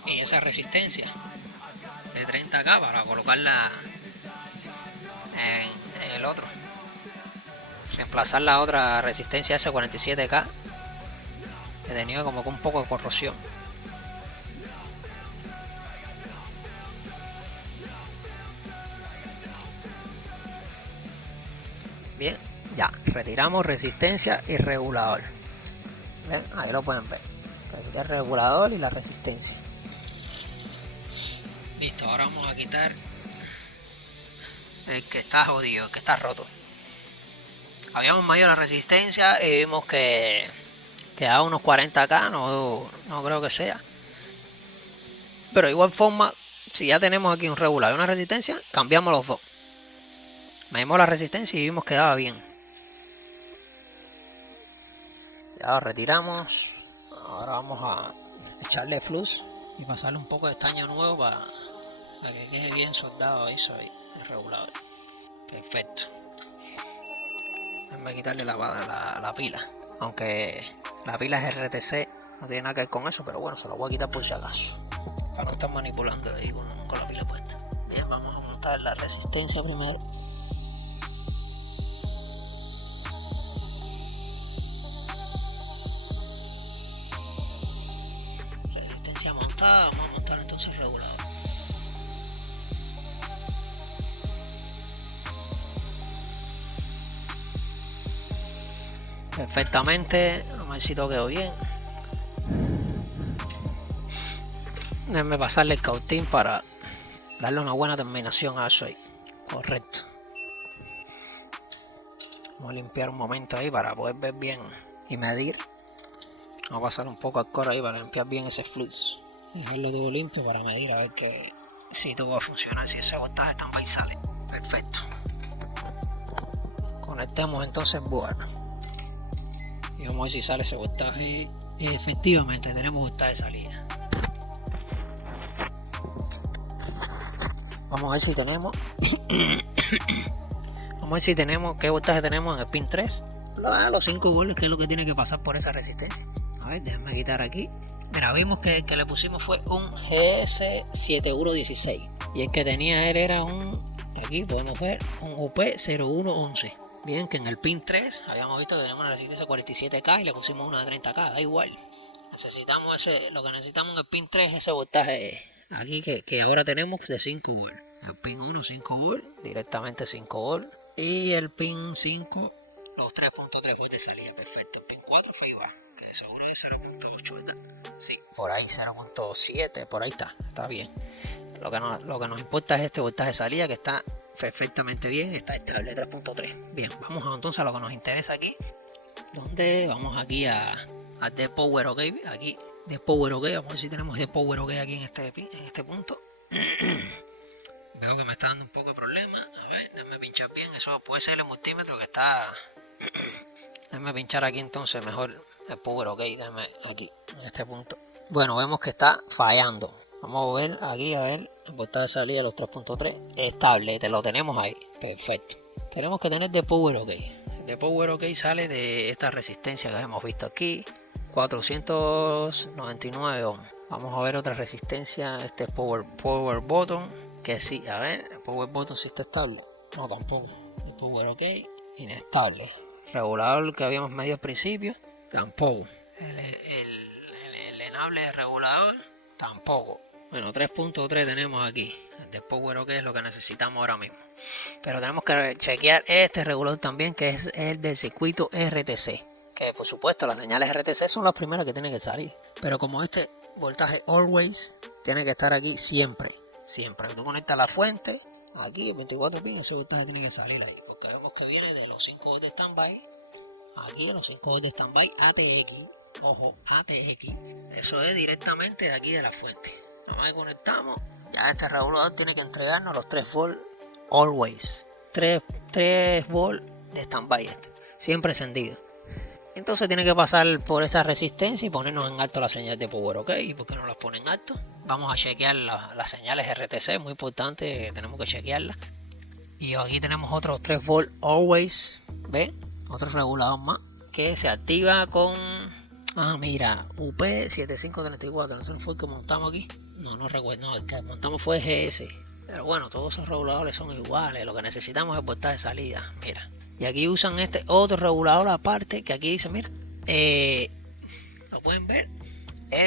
y esa resistencia de 30K para colocarla en el otro. Reemplazar la otra resistencia, esa 47K, que tenía como que un poco de corrosión. Bien, ya, retiramos resistencia y regulador. ¿Ven? Ahí lo pueden ver. El regulador y la resistencia. Listo, ahora vamos a quitar el que está jodido, el que está roto. Habíamos medido la resistencia y vimos que a unos 40K, no creo que sea. Pero de igual forma, si ya tenemos aquí un regulador y una resistencia, cambiamos los dos. Medimos la resistencia y vimos que daba bien. Ya lo retiramos. Ahora vamos a echarle flux y pasarle un poco de estaño nuevo para que quede bien soldado ahí el regulador. Perfecto. Déjame quitarle la pila. Aunque la pila es RTC, no tiene nada que ver con eso, pero bueno, se lo voy a quitar por si acaso. Para no estar manipulando ahí con la pila puesta. Bien, vamos a montar la resistencia primero. Resistencia montada, vamos a montar entonces el regulador. Perfectamente, vamos a ver si todo quedó bien. Déjenme pasarle el cautín para darle una buena terminación a eso ahí. Correcto. Vamos a limpiar un momento ahí para poder ver bien y medir. Vamos a pasar un poco al alcohol ahí para limpiar bien ese flux. Dejarlo todo limpio para medir a ver si todo va a funcionar, si ese voltaje está y sale. Perfecto. Conectemos entonces el board. Y vamos a ver si sale ese voltaje. Y efectivamente tenemos voltaje de salida. Vamos a ver si tenemos vamos a ver si tenemos qué voltaje tenemos en el pin 3. Los 5 volts, que es lo que tiene que pasar por esa resistencia. A ver, déjame quitar aquí. Mira, vimos que el que le pusimos fue un GS7116 y el que tenía él era un aquí podemos ver un UP0111. Bien, que en el pin 3 habíamos visto que tenemos una resistencia 47K y le pusimos una de 30K, da igual. Necesitamos lo que necesitamos en el pin 3 es ese voltaje aquí que ahora tenemos de 5 volt. El pin 1 5 volt, directamente 5 volt. Y el pin 5, los 3.3 volts de salida, perfecto. El pin 4 FIBA, que sobre 0.8, ¿verdad? Sí, por ahí 0.7, por ahí está bien. Lo que nos importa es este voltaje de salida que está perfectamente bien, está estable, 3.3. Bien, vamos entonces a lo que nos interesa aquí. Donde vamos aquí a The Power OK, aquí The Power OK, vamos a ver si tenemos The Power OK aquí en este punto. Veo que me está dando un poco de problema. A ver, déjame pinchar bien, eso puede ser el multímetro que está. Déjame pinchar aquí entonces mejor el Power OK, déjame aquí, en este punto. Bueno, vemos que está fallando. Vamos a ver aquí, a ver, el voltaje de salida de los 3.3, estable, lo tenemos ahí, perfecto. Tenemos que tener The Power OK. The Power OK sale de esta resistencia que hemos visto aquí, 499 ohms. Vamos a ver otra resistencia, este Power Button, que sí, a ver, el Power Button sí está estable. No, tampoco. El Power OK, inestable. Regulador que habíamos medido al principio, tampoco. El enable de regulador, tampoco. Bueno, 3.3 tenemos aquí. El de Power OK es lo que necesitamos ahora mismo. Pero tenemos que chequear este regulador también, que es el del circuito RTC. Que por supuesto las señales RTC son las primeras que tienen que salir. Pero como este voltaje always tiene que estar aquí siempre. Siempre. Tú conectas la fuente, aquí el 24 pin, ese voltaje tiene que salir ahí. Porque vemos que viene de los 5 volts de standby. Aquí a los 5 volts de standby ATX. Ojo, ATX. Eso es directamente de aquí de la fuente. Nada más que conectamos, ya este regulador tiene que entregarnos los 3 volts always. 3 volts de standby siempre encendido. Entonces tiene que pasar por esa resistencia y ponernos en alto la señal de Power OK. ¿Y por qué no las pone en alto? Vamos a chequear las señales RTC, muy importante, tenemos que chequearlas. Y aquí tenemos otros 3 volts always, ¿ven? Otro regulador más que se activa con... Ah, mira, UP7534, ¿no fue el que montamos aquí? No recuerdo, no, el que montamos fue GS. Pero bueno, todos esos reguladores son iguales, lo que necesitamos es el voltaje de salida, mira. Y aquí usan este otro regulador aparte, que aquí dice, mira, ¿lo pueden ver?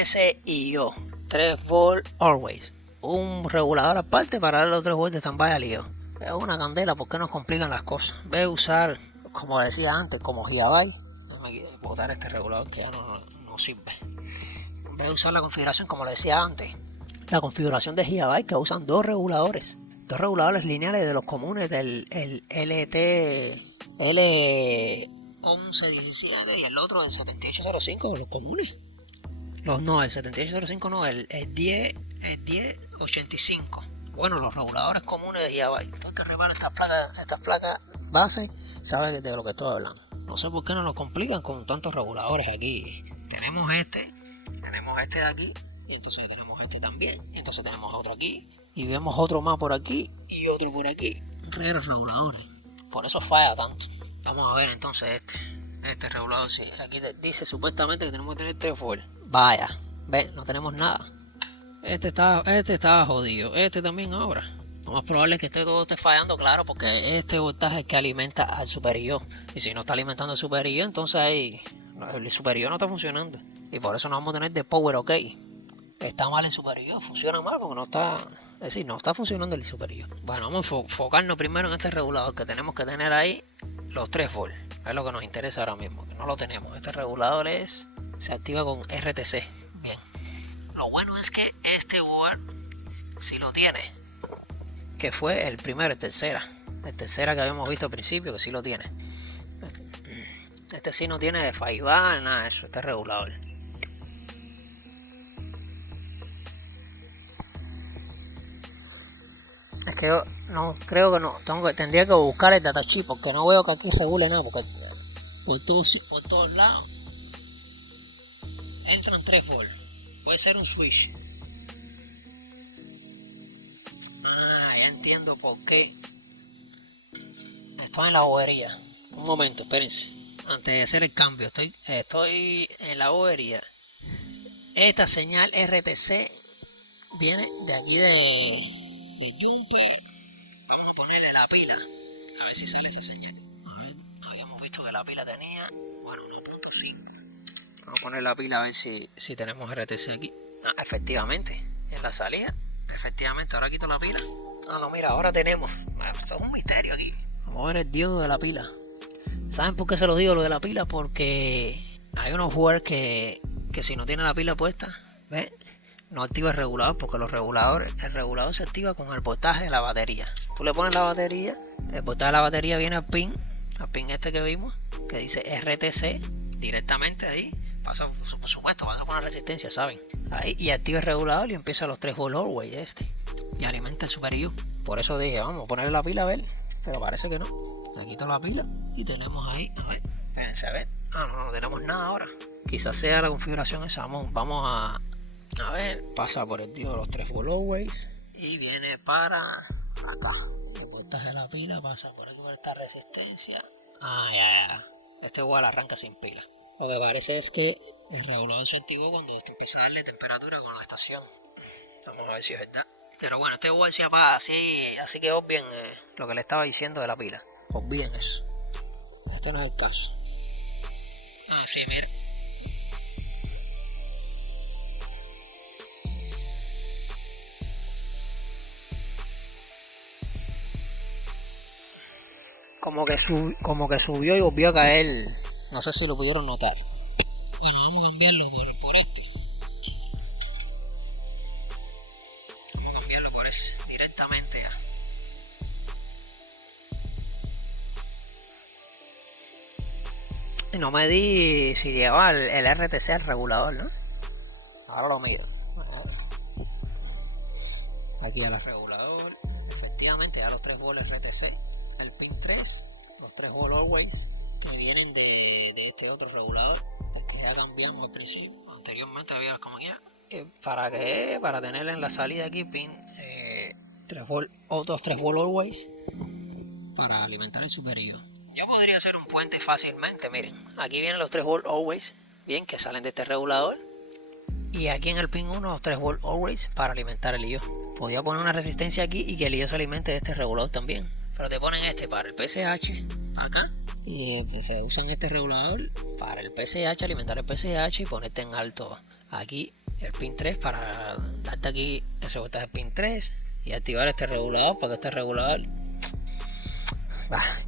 SIO, 3 volts always. Un regulador aparte para darle los 3 volts de standby al IO. Es una candela, ¿por qué nos complican las cosas? Ve a usar, como decía antes, como Gigabyte. Déjame botar este regulador que ya no sirve. Voy a usar la configuración como le decía antes. La configuración de Gigabyte, que usan dos reguladores lineales de los comunes del L1117 y el otro del 7805, los comunes. El 7805 no, el 1085. Bueno, los reguladores comunes de Gigabyte. Hay que reparar estas placas base, sabes de lo que estoy hablando. No sé por qué nos lo complican con tantos reguladores aquí. Tenemos este de aquí, y entonces tenemos este también, y entonces tenemos otro aquí, y vemos otro más por aquí, y otro por aquí. Regueros reguladores. Por eso falla tanto. Vamos a ver entonces este regulador. Sí, aquí dice supuestamente que tenemos que tener 3 volts. Vaya, ve, no tenemos nada. Este está jodido. Este también ahora. Lo más probable es que todo esté fallando, claro, porque este voltaje es el que alimenta al superior. Y si no está alimentando al superior, entonces ahí el superior no está funcionando. Y por eso no vamos a tener de Power OK. Está mal el superior, funciona mal porque no está funcionando el superior. Bueno, vamos a enfocarnos primero en este regulador que tenemos que tener ahí, los 3 volts. Es lo que nos interesa ahora mismo, que no lo tenemos. Este regulador se activa con RTC. Bien. Lo bueno es que este board sí lo tiene, que fue el primero, el tercera que habíamos visto al principio, que sí lo tiene. Este sí no tiene de FIBA, nada de eso, este regulador. Es que yo no creo que no, tendría que buscar el datasheet porque no veo que aquí regule nada, porque por todos lados entran 3 volts. Puede ser un switch. Ya entiendo por qué. Estoy en la bobería. Un momento, espérense. Antes de hacer el cambio, estoy en la bobería. Esta señal RTC viene de aquí de Jumper. Vamos a ponerle ponerle la pila. A ver si sale esa señal. A ver, habíamos visto que la pila tenía, bueno, 1.5. Vamos a poner la pila a ver si tenemos RTC aquí. Ah, efectivamente, en la salida. Efectivamente, ahora quito la pila. Ah, no, mira, ahora tenemos. Esto es un misterio aquí. Vamos a ver el diodo de la pila. ¿Saben por qué se lo digo lo de la pila? Porque hay unos jugadores que si no tiene la pila puesta, ¿ves? No activa el regulador, porque el regulador se activa con el voltaje de la batería. Tú le pones la batería, el voltaje de la batería viene al pin este que vimos, que dice RTC, directamente ahí, pasa, por supuesto, va a poner resistencia, ¿saben? Ahí, y activa el regulador y empieza los 3 volt always y alimenta el superior. Por eso dije, vamos a ponerle la pila a ver, pero parece que no. Le quito la pila y tenemos ahí, a ver, espérense a ver. Ah, no tenemos nada ahora. Quizás sea la configuración esa, vamos a ver, pasa por el tío de los 3 volt always y viene para acá. El voltaje de la pila pasa por esta resistencia. Ah, ya. Este igual arranca sin pila. Lo que parece es que el regulador se activó cuando esto empieza a darle temperatura con la estación. Vamos a ver si es verdad. Pero bueno, este igual se apaga así que obvien lo que le estaba diciendo de la pila. Obvien eso. Este no es el caso. Ah, sí, mira. Como que subió y volvió a caer. No sé si lo pudieron notar. Bueno, vamos a cambiarlo por este. Vamos a cambiarlo por ese directamente ya. Y no me di si llevaba el RTC al regulador, ¿no? Ahora lo mido. Aquí a los reguladores. Efectivamente, a los 3 volt RTC. El pin 3, los 3 volt always, que vienen de este otro regulador, el que ya cambiamos al principio. Anteriormente había como ya. ¿Para qué? Para tener en la salida aquí pin 3 volt, otros 3 volt always, para alimentar el superior. Yo podría hacer un puente fácilmente, miren. Aquí vienen los 3 volt always, bien, que salen de este regulador. Y aquí en el pin 1 los 3 volt always para alimentar el IO. Podría poner una resistencia aquí y que el IO se alimente de este regulador también. Pero te ponen este para el PSH acá y se usan este regulador para el PSH, alimentar el PSH y ponerte en alto aquí el pin 3 para darte aquí ese voltaje pin 3 y activar este regulador para que este regulador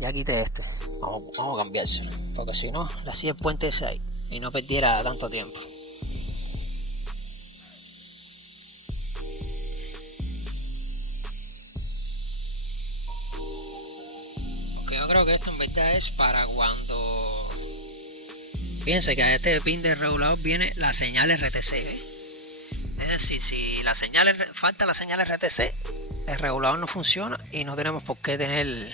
ya quité este. Vamos a cambiárselo porque si no le hacía el puente ese ahí y no perdiera tanto tiempo. Yo creo que esto en verdad es para cuando fíjense que a este pin de regulador viene la señal RTC, es decir, si falta la señal RTC, el regulador no funciona y no tenemos por qué tener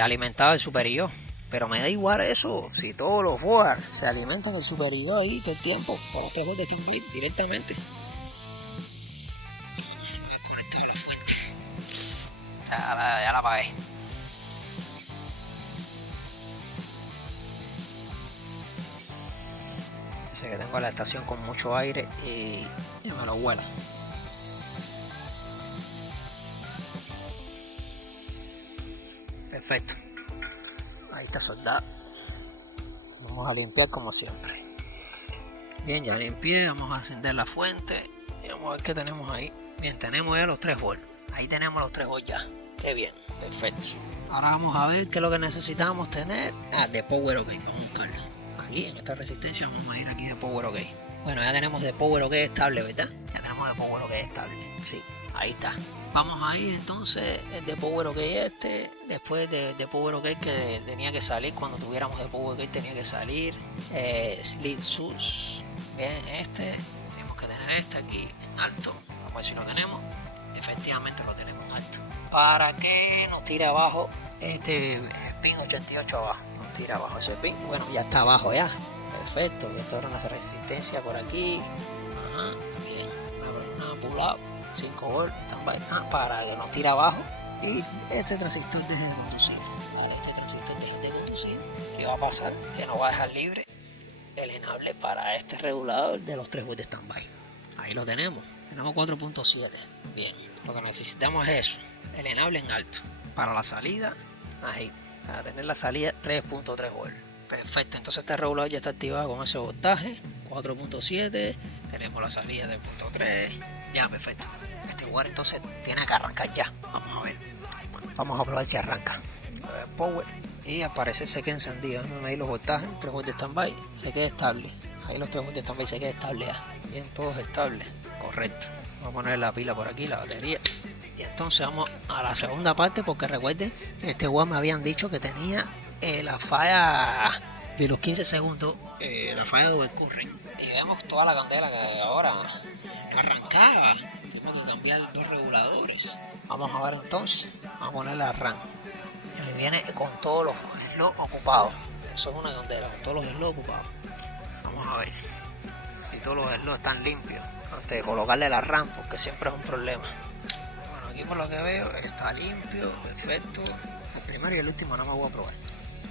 alimentado el superior. Pero me da igual eso, si todos los board se alimentan el superior ahí todo el tiempo por los 3 volts de standby directamente. Ya la apagué. Dice que tengo la estación con mucho aire y me lo huela. Perfecto. Ahí está soldado. Vamos a limpiar como siempre. Bien, ya limpié. Vamos a encender la fuente y vamos a ver qué tenemos ahí. Bien, tenemos ya los 3 volts. Ahí tenemos los 3 volts ya. Qué bien, perfecto. Ahora vamos a ver qué es lo que necesitamos tener. De Power OK, vamos a buscarlo. Aquí en esta resistencia vamos a ir aquí de Power OK. Bueno, ya tenemos de Power OK estable, ¿verdad? Ya tenemos de Power OK estable. Sí, ahí está. Vamos a ir entonces el de Power OK después de Power OK que tenía que salir. Cuando tuviéramos de Power OK tenía que salir Slid Sus. Bien, tenemos que tener este aquí en alto. Vamos a ver si lo tenemos. Efectivamente lo tenemos en alto. Para que nos tire abajo este pin 88 abajo. Nos tira abajo ese pin. Bueno, ya está abajo ya. Perfecto. Esto era una resistencia por aquí. Ajá. Bien. Una pull up. 5 volt. Standby. Para que nos tire abajo. Y este transistor deje de conducir. Para este transistor deje de conducir. ¿Qué va a pasar? Que nos va a dejar libre el enable para este regulador de los 3 volts de standby. Ahí lo tenemos. Tenemos 4.7. Bien, lo que necesitamos es eso, el enable en alto. Para la salida, ahí, para tener la salida 3.3 volt. Perfecto, entonces este regulador ya está activado con ese voltaje, 4.7, tenemos la salida de 0.3, ya perfecto. Este lugar entonces tiene que arrancar ya, vamos a ver. Vamos a probar si arranca. Power, y al parecer se queda encendido, déjame medir los voltajes, 3 volts de standby, se queda estable. Ahí los 3 volts de standby se queda estable ya. Bien, todos estables, correcto. Vamos a poner la pila por aquí, la batería. Y entonces vamos a la segunda parte, porque recuerden que este web me habían dicho que tenía la falla de los 15 segundos, la falla de overcurrent. Y vemos toda la candela que ahora no arrancaba. Tengo que cambiar 2 reguladores. Vamos a ver entonces, vamos a poner la RAM. Y viene con todos los slots ocupados. Eso es una candela, con todos los slots ocupados. Vamos a ver si todos los slots están limpios antes de colocarle la RAM, porque siempre es un problema. Bueno, aquí por lo que veo está limpio, perfecto. El primero y el último no me voy a probar.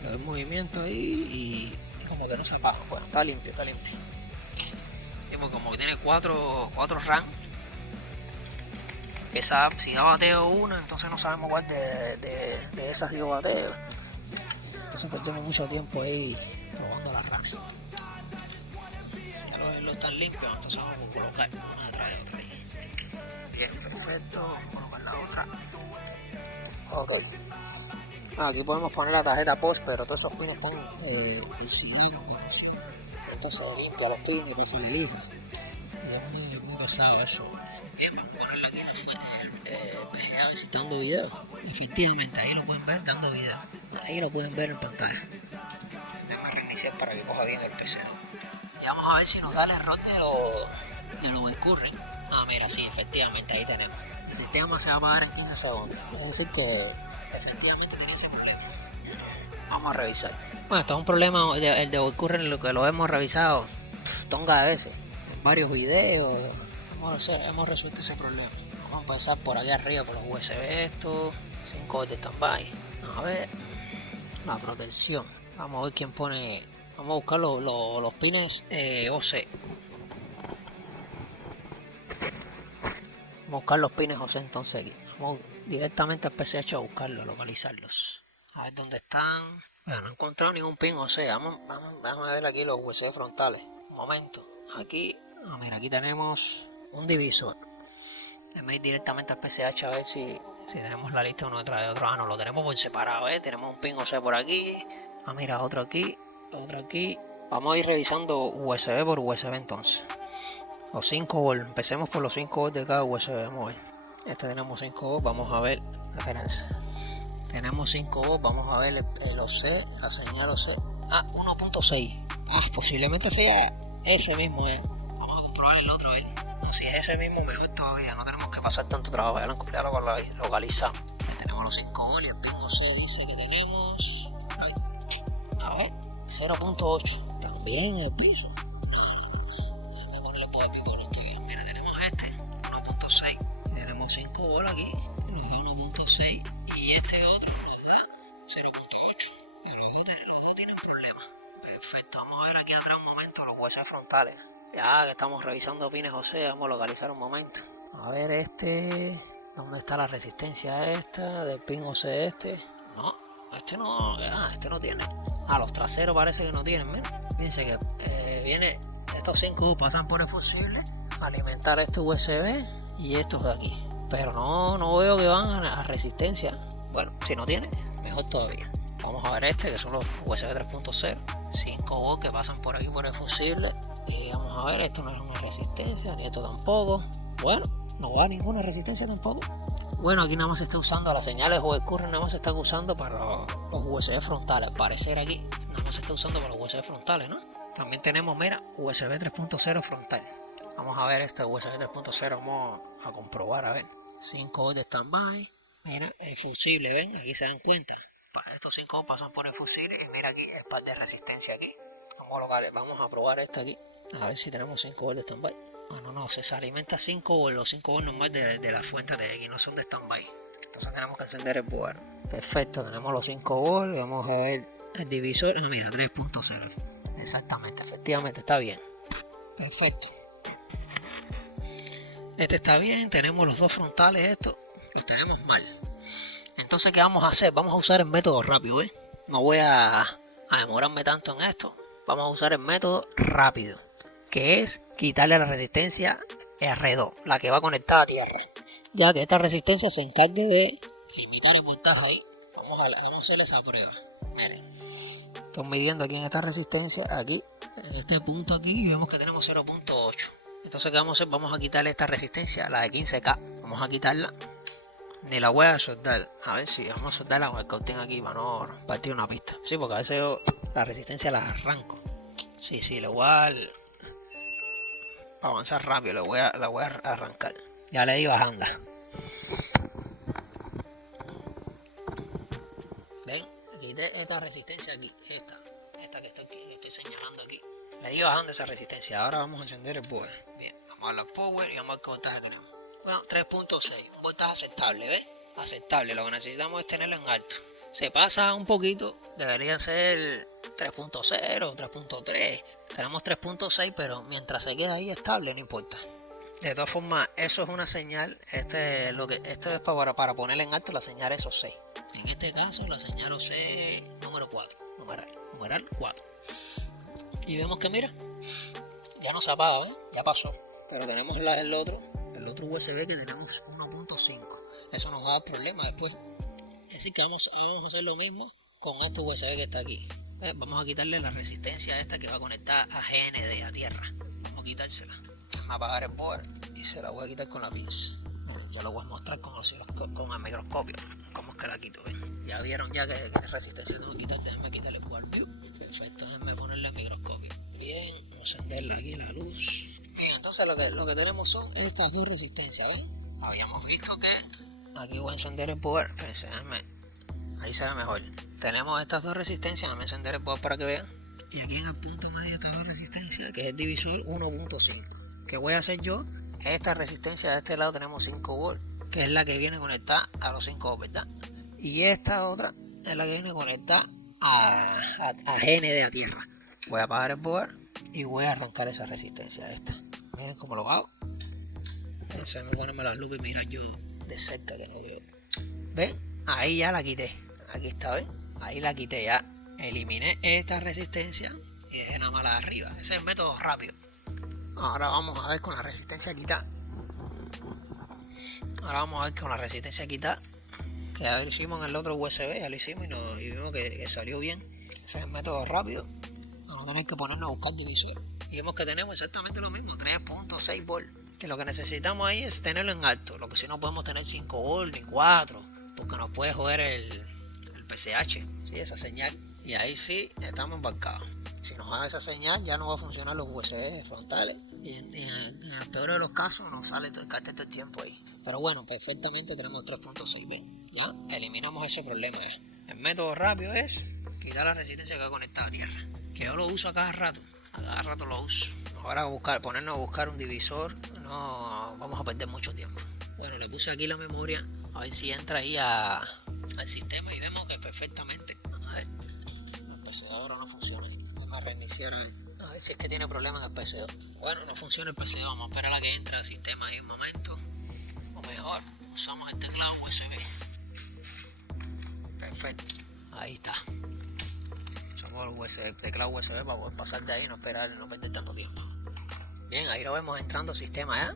Lo del movimiento ahí y como que no se apaga. Bueno, está limpio, está limpio. Y como que tiene 4 RAM. Esa, si da bateo una, entonces no sabemos cuál de esas dio bateo. Entonces perdemos mucho tiempo ahí probando las RAM. Si ya los están limpios, entonces vamos a colocar una atrás de otra. Bien, perfecto. Vamos a colocar la otra. Ok. Aquí podemos poner la tarjeta post, pero todos esos pines están entonces limpia los pines y no se eligen. Y es muy pesado eso. Bien, vamos a ponerlo aquí a ver si está dando video. Efectivamente, ahí lo pueden ver dando video. Ahí lo pueden ver en pantalla. Déjame reiniciar para que coja bien el PC. Y vamos a ver si nos da el error de los overcurrent. Mira, sí, efectivamente, ahí tenemos. El sistema se va a apagar en 15 segundos. Es decir que efectivamente tiene ese problema. Vamos a revisar. Bueno, esto es un problema, el de overcurrent, lo que lo hemos revisado tonga de veces. En varios videos hemos resuelto ese problema. Vamos a empezar por aquí arriba, por los USB estos. 5 volts de standby. A ver. La protección. Vamos a ver quién pone. Vamos a buscar los pines OC. Vamos a buscar los pines OC entonces aquí. Vamos directamente al PCH a buscarlos, a localizarlos. A ver dónde están. Bueno, no he encontrado ningún pin OC. Vamos a ver aquí los USB frontales. Un momento. Aquí. Mira, aquí tenemos un divisor. Déjame ir directamente al PCH a ver si tenemos la lista uno detrás de otro. No, lo tenemos por separado, tenemos un pin OC por aquí. Mira, otro aquí, otro aquí. Vamos a ir revisando USB por USB entonces. Los 5 volts, empecemos por los 5 volts de cada USB, vamos a ver. Este tenemos 5 volts, vamos a ver, espérense. Tenemos 5 volts, vamos a ver el OC, la señal OC. 1.6. Posiblemente sea ese mismo, Vamos a comprobar el otro, Si es ese mismo, mejor todavía. No tenemos que pasar tanto trabajo. Ya lo localizamos. Ya tenemos los 5 volts y el pin OC dice que tenemos. A ver, 0.8. También el piso. No. Déjame ponerle por aquí por esto bien. Mira, tenemos este, 1.6. Tenemos 5 volts aquí. Nos da 1.6. Y este otro nos da 0.8. Los dos tienen problemas. Perfecto. Vamos a ver aquí atrás un momento los USB frontales. Ya que estamos revisando pines OC, vamos a localizar un momento. A ver ¿dónde está la resistencia esta del pin OC este? No, este no tiene. Los traseros parece que no tienen, fíjense que viene, estos 5 pasan por el fusible, alimentar este USB y estos de aquí. Pero no veo que van a resistencia. Bueno, si no tiene, mejor todavía. Vamos a ver que son los USB 3.0. 5 volts que pasan por aquí por el fusible. Y vamos a ver, esto no es una resistencia, ni esto tampoco. Bueno, no va a ninguna resistencia tampoco. Bueno, aquí nada más se está usando las señales overcurrent, nada más se están usando para los USB frontales. Al parecer aquí nada más se está usando para los USB frontales, ¿no? También tenemos, mira, USB 3.0 frontal. Vamos a ver este USB 3.0, vamos a comprobar, a ver. 5 volts de standby. Mira, el fusible, ven, aquí se dan cuenta. Para estos 5 pasan por el fusible y mira aquí el par de resistencia aquí. Vamos a probar este aquí. A ver si tenemos 5 volts de standby. No, se alimenta 5 volts. Los 5 volts normal de la fuente de aquí, no son de standby. Entonces tenemos que encender el board. Perfecto, tenemos los 5 volts. Vamos a ver el divisor. Mira, 3.0. Exactamente, efectivamente, está bien. Perfecto. Este está bien, tenemos los dos frontales, esto los tenemos mal. Entonces, ¿qué vamos a hacer? Vamos a usar el método rápido, ¿eh? No voy a demorarme tanto en esto. Vamos a usar el método rápido, que es quitarle la resistencia R2, la que va conectada a tierra. Ya que esta resistencia se encargue de limitar el voltaje ahí. Vamos a hacer esa prueba. Miren, estoy midiendo aquí en esta resistencia, aquí, en este punto aquí, y vemos que tenemos 0.8. Entonces, ¿qué vamos a hacer? Vamos a quitarle esta resistencia, la de 15K. Vamos a quitarla. Ni la voy a soldar. A ver si vamos a soldarla con el cautín aquí para no partir una pista. Sí, porque a veces yo la resistencia la arranco. Sí, le voy a dar, para avanzar rápido, la voy a arrancar. Ya le di bajando. ¿Ven? Quité esta resistencia aquí. Esta que estoy señalando aquí. Le di bajando esa resistencia. Ahora vamos a encender el power. Bien, vamos a la power y vamos a ver qué voltaje tenemos. Bueno, 3.6, un voltaje aceptable, ¿ves? Aceptable, lo que necesitamos es tenerlo en alto. Se pasa un poquito, debería ser 3.0, 3.3. Tenemos 3.6, pero mientras se quede ahí estable, no importa. De todas formas, eso es una señal. Esto es para ponerle en alto la señal esos 6. En este caso, la señal OC número 4, numeral 4. Y vemos que, mira, ya no se apaga, ¿eh? Ya pasó. Pero tenemos el otro USB que tenemos 1.5. Eso nos va a dar problemas después. Así que vamos a hacer lo mismo con este USB que está aquí. Vamos a quitarle la resistencia a esta que va a conectar a GND, a tierra. Vamos a quitársela. Vamos a apagar el board y se la voy a quitar con la pinza. Miren, ya lo voy a mostrar con el microscopio. ¿Cómo es que la quito? Ya vieron ya que resistencia tengo que quitar. Déjenme quitarle el board view. Perfecto, déjenme ponerle el microscopio. Bien, vamos a encenderle aquí la luz. Bien, entonces lo que tenemos son estas dos resistencias, ¿ven? Habíamos visto que aquí voy a encender el power, ahí se ve mejor. Tenemos estas dos resistencias, voy a encender el power para que vean. Y aquí en el punto medio de estas dos resistencias, que es el divisor 1.5. ¿Qué voy a hacer yo? Esta resistencia de este lado tenemos 5 volts, que es la que viene conectada a los 5 volts, ¿verdad? Y esta otra es la que viene conectada a GND, a tierra. Voy a apagar el power y voy a arrancar esa resistencia esta. Miren cómo lo hago. Déjenme ponerme las lupas y mirar yo de cerca que no veo. ¿Ven? Ahí ya la quité. Aquí está, ¿ven? Ahí la quité ya. Eliminé esta resistencia y dejé nada más la de arriba. Ese es el método rápido. Ahora vamos a ver con la resistencia quitada. Que ya lo hicimos en el otro USB, ya lo hicimos y vimos que salió bien. Ese es el método rápido. No tener que ponernos a buscar divisor. Y vemos que tenemos exactamente lo mismo, 3.6 volts. Que lo que necesitamos ahí es tenerlo en alto. Lo que si no podemos tener 5 volts ni 4, porque nos puede joder el PCH, ¿sí? Esa señal. Y ahí sí estamos embarcados. Si nos da esa señal ya no va a funcionar los USB frontales. Y en el peor de los casos nos sale todo el tiempo ahí. Pero bueno, perfectamente tenemos 3.6B. Ya eliminamos ese problema. El método rápido es quitar la resistencia que va conectada a tierra. Que yo lo uso a cada rato lo uso. Ahora ponernos a buscar un divisor, no vamos a perder mucho tiempo. Bueno, le puse aquí la memoria, a ver si entra ahí al sistema y vemos que perfectamente. A ver, el PCO ahora no funciona. Vamos a reiniciar a ver si es que tiene problemas en el PCO. Bueno, no funciona el PCO, vamos a esperar a que entre al sistema ahí un momento. O mejor, usamos el teclado USB. Perfecto, ahí está. El teclado USB para poder pasar de ahí y no perder tanto tiempo. Bien, ahí lo vemos entrando al sistema, ¿eh?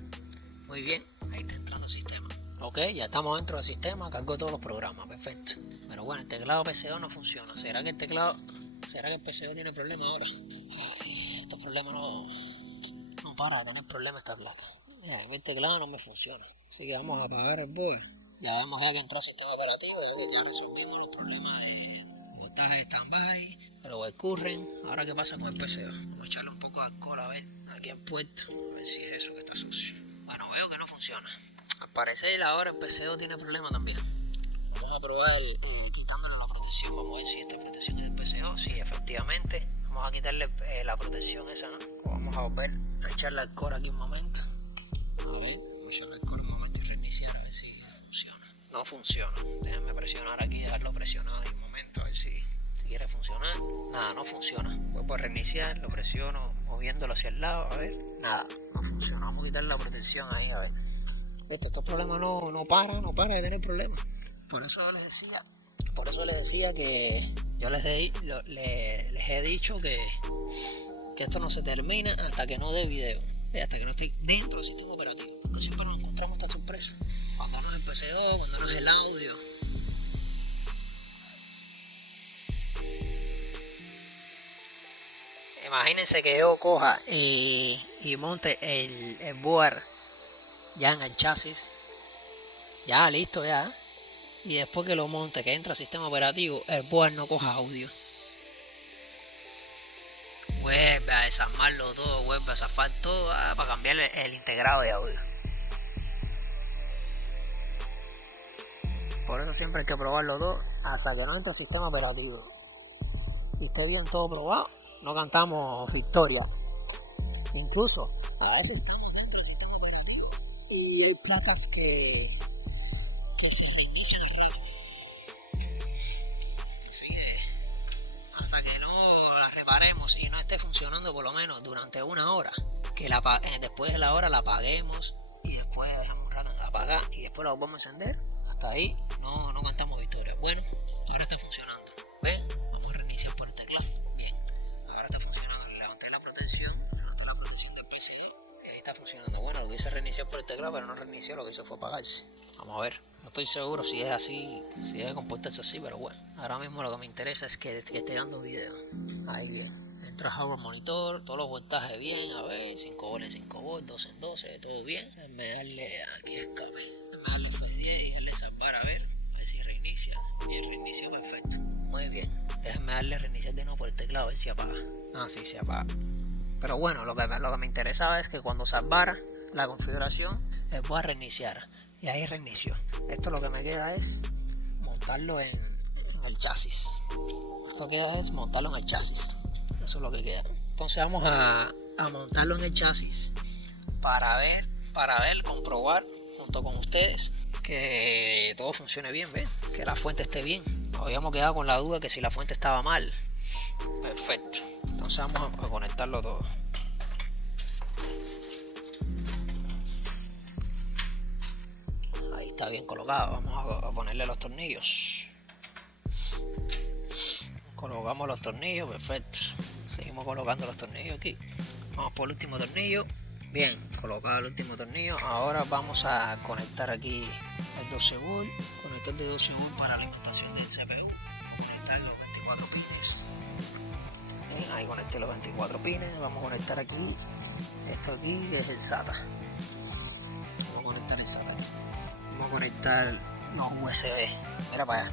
Muy bien, ahí está entrando al sistema. Ok, ya estamos dentro del sistema, cargó todos los programas, perfecto. Pero bueno, el teclado PCO no funciona. ¿Será que el PCO tiene problemas ahora? Ay, estos problemas no para de tener problemas esta placa. El teclado no me funciona. Así que vamos a apagar el board. Ya vemos ya que entró el sistema operativo, ya resolvimos los problemas de voltaje de stand-by, pero ocurren. Ahora, ¿qué pasa con el PCO? Vamos a echarle un poco de alcohol, a ver, aquí al puerto, a ver si es eso que está sucio. Bueno, veo que no funciona. Al parecer ahora el PCO tiene problemas también. Vamos a probar quitándole la protección. Vamos a ver si esta protección es del PCO. Sí, efectivamente. Vamos a quitarle la protección esa, ¿no? Vamos a volver a echarle alcohol aquí un momento. A ver, voy a echarle alcohol un momento y reiniciar a ver si funciona. No funciona. Déjenme presionar aquí, dejarlo presionado en un momento a ver si quiere funcionar. Nada, no funciona. Vuelvo a reiniciar, lo presiono moviéndolo hacia el lado, a ver. Nada, no funciona. Vamos a quitarle la protección ahí, a ver. Estos problemas no paran de tener problemas. Por eso les decía que yo les he dicho que esto no se termina hasta que no dé video, hasta que no esté dentro del sistema operativo, porque siempre nos encontramos esta sorpresa, cuando no es el PC2, cuando no es el audio. Imagínense que yo coja y monte el board ya en el chasis, ya listo ya, y después que lo monte, que entra al sistema operativo, el board no coja audio. Vuelve a desarmarlo todo, vuelve a zafar todo para cambiar el integrado de audio. Por eso siempre hay que probarlo todo hasta que no entre el sistema operativo y esté bien todo probado. No cantamos victoria. Incluso a veces estamos dentro del sistema operativo y hay placas que se reinician al rato. Así que hasta que no la reparemos y no esté funcionando por lo menos durante una hora, que después de la hora la apaguemos y después dejamos un rato apagar y después la volvemos a encender, hasta ahí no cantamos victoria. Bueno, ahora está funcionando. ¿Ven? Vamos a reiniciar por el teclado. Bien, ahora está funcionando. Levanté la protección del PCE y ahí está funcionando. Bueno, lo que hice reiniciar por el teclado, pero no reinició, lo que hizo fue apagarse. Vamos a ver. No estoy seguro si es así, si debe comportarse así, pero bueno. Ahora mismo lo que me interesa es que esté dando video. Ahí bien. Entra hardware monitor, todos los voltajes bien, a ver, 5 volt en 5 volt, 12 en 12, todo bien. Déjame darle aquí escape. Déjame darle F10 y darle salvar a ver si reinicia. Y el reinicio perfecto. Muy bien. Déjame darle reiniciar de nuevo por el teclado a ver si apaga. Ah, sí, se apaga. Pero bueno, lo que me interesaba es que cuando salvara la configuración, le pueda reiniciar. Y ahí reinició. Esto lo que me queda es montarlo en el chasis. Esto queda es montarlo en el chasis. Eso es lo que queda. Entonces vamos a montarlo en el chasis para ver, comprobar junto con ustedes que todo funcione bien, ¿ven? Que la fuente esté bien. Nos habíamos quedado con la duda que si la fuente estaba mal. Perfecto. Entonces vamos a conectarlo todo. Ahí está bien colocado. Vamos a ponerle los tornillos. Colocamos los tornillos, perfecto. Seguimos colocando los tornillos aquí. Vamos por el último tornillo. Bien, colocado el último tornillo. Ahora vamos a conectar aquí el 12 volt. Conectar de 12 volt para la alimentación del CPU. Conectar los 24 pines. Bien, ahí conecté los 24 pines. Vamos a conectar aquí. Esto aquí es el SATA. Vamos a conectar el SATA. Vamos a conectar los USB. Mira para allá.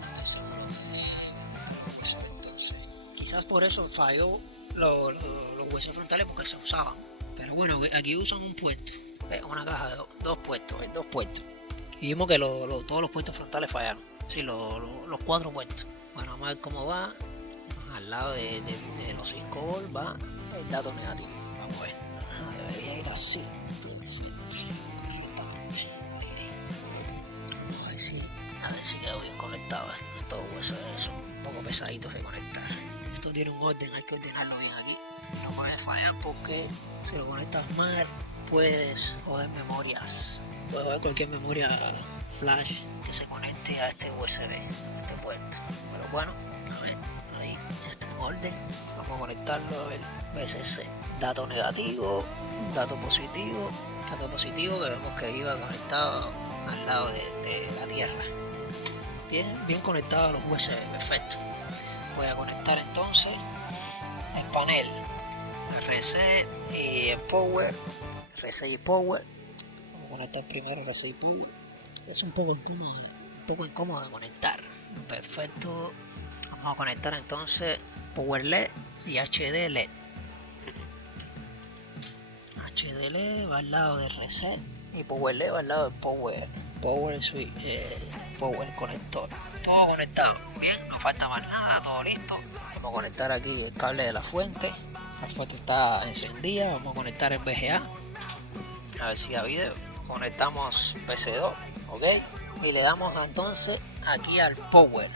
No estoy seguro. Entonces, quizás por eso falló los USB frontales porque se usaban. Pero bueno, aquí usan un puerto. Una caja de dos puertos. Y vimos que todos los puertos frontales fallaron. Sí, los 4 puertos. Bueno, vamos a ver cómo va. Al lado de los 5 volt va el dato negativo. Vamos a ver. Debería ir así. Perfectamente. Vamos a ver si quedó bien conectado. Estos USB son un poco pesaditos de conectar. Esto tiene un orden, hay que ordenarlo bien aquí. No puede fallar porque si lo conectas mal puedes joder memorias. Puedes joder cualquier memoria flash que se conecte a este USB, a este puerto. Pero bueno, a ver, ahí está en orden. Vamos a conectarlo a ver. VCC. Dato negativo, dato positivo. Dato positivo que vemos que iba conectado al lado de la tierra. Bien conectado a los USB, perfecto. Voy a conectar entonces el panel, RC y el power, RC y power. Vamos a conectar primero RC y power. Es un poco incómodo de conectar. Perfecto. Vamos a conectar entonces power LED y HD LED. HD LED va al lado de RC y power LED va al lado del power switch, power conector. Todo conectado, bien, no falta más nada, todo listo. Vamos a conectar aquí el cable de la fuente. La fuente está encendida, vamos a conectar el VGA. A ver si da video. Conectamos PC2, ok. Y le damos entonces aquí al power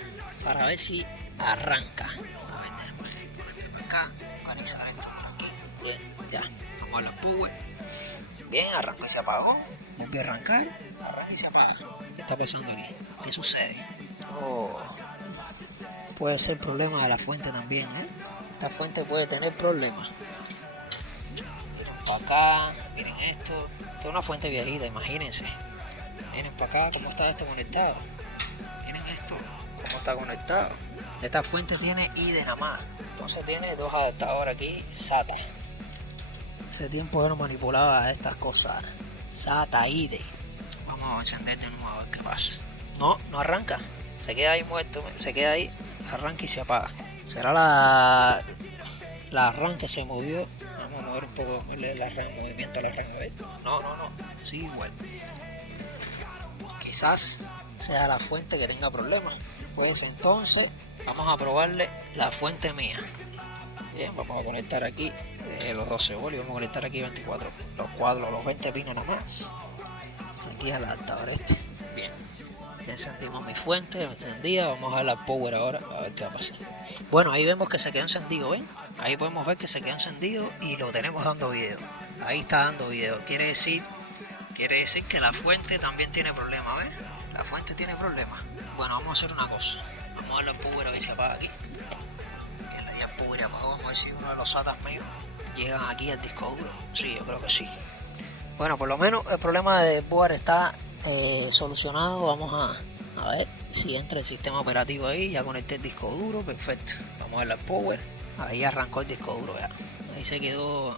para ver si arranca. A ver, déjame ponerme acá, organizar esto aquí. Bien, ya, vamos a la power. Bien, arrancó y se apagó. Volvió a arrancar, arranca y se apaga. ¿Qué está pasando aquí? ¿Qué sucede? Oh, puede ser problema de la fuente también, ¿eh? Esta fuente puede tener problemas. Para acá, miren esto. Esto es una fuente viejita, imagínense. Miren para acá cómo está esto conectado. Miren esto, cómo está conectado. Esta fuente tiene ID nada más. Entonces tiene dos adaptadores aquí, SATA. Hace tiempo yo no manipulaba estas cosas. SATA, ID. Vamos a encender de nuevo a ver qué pasa. No arranca. Se queda ahí muerto. Se queda ahí, arranca y se apaga. Será la RAM que se movió. Vamos a mover un poco la RAM, movimiento de la RAM. A ver. No. Sí, igual. Quizás sea la fuente que tenga problemas. Pues entonces vamos a probarle la fuente mía. Bien, vamos a conectar aquí los 12 voltios. Vamos a conectar aquí 24, los cuadros, los 20 pines nada más. Aquí al adaptador este. Bien. Ya encendimos mi fuente, encendida. Vamos a darle al power ahora, a ver qué va a pasar. Bueno, ahí vemos que se quedó encendido, ¿ven? Ahí podemos ver que se quedó encendido y lo tenemos dando video. Ahí está dando video. Quiere decir que la fuente también tiene problemas, ¿ves? La fuente tiene problemas. Bueno, vamos a hacer una cosa. Vamos a darle al power a ver si apaga aquí. Bien, le di al power apagó. Vamos a ver si uno de los SATAs míos llegan aquí al disco duro. Sí, yo creo que sí. Bueno, por lo menos el problema de board está solucionado. Vamos a ver si entra el sistema operativo ahí. Ya conecté el disco duro, perfecto. Vamos a darle al power. Ahí arrancó el disco duro ya. Ahí se quedó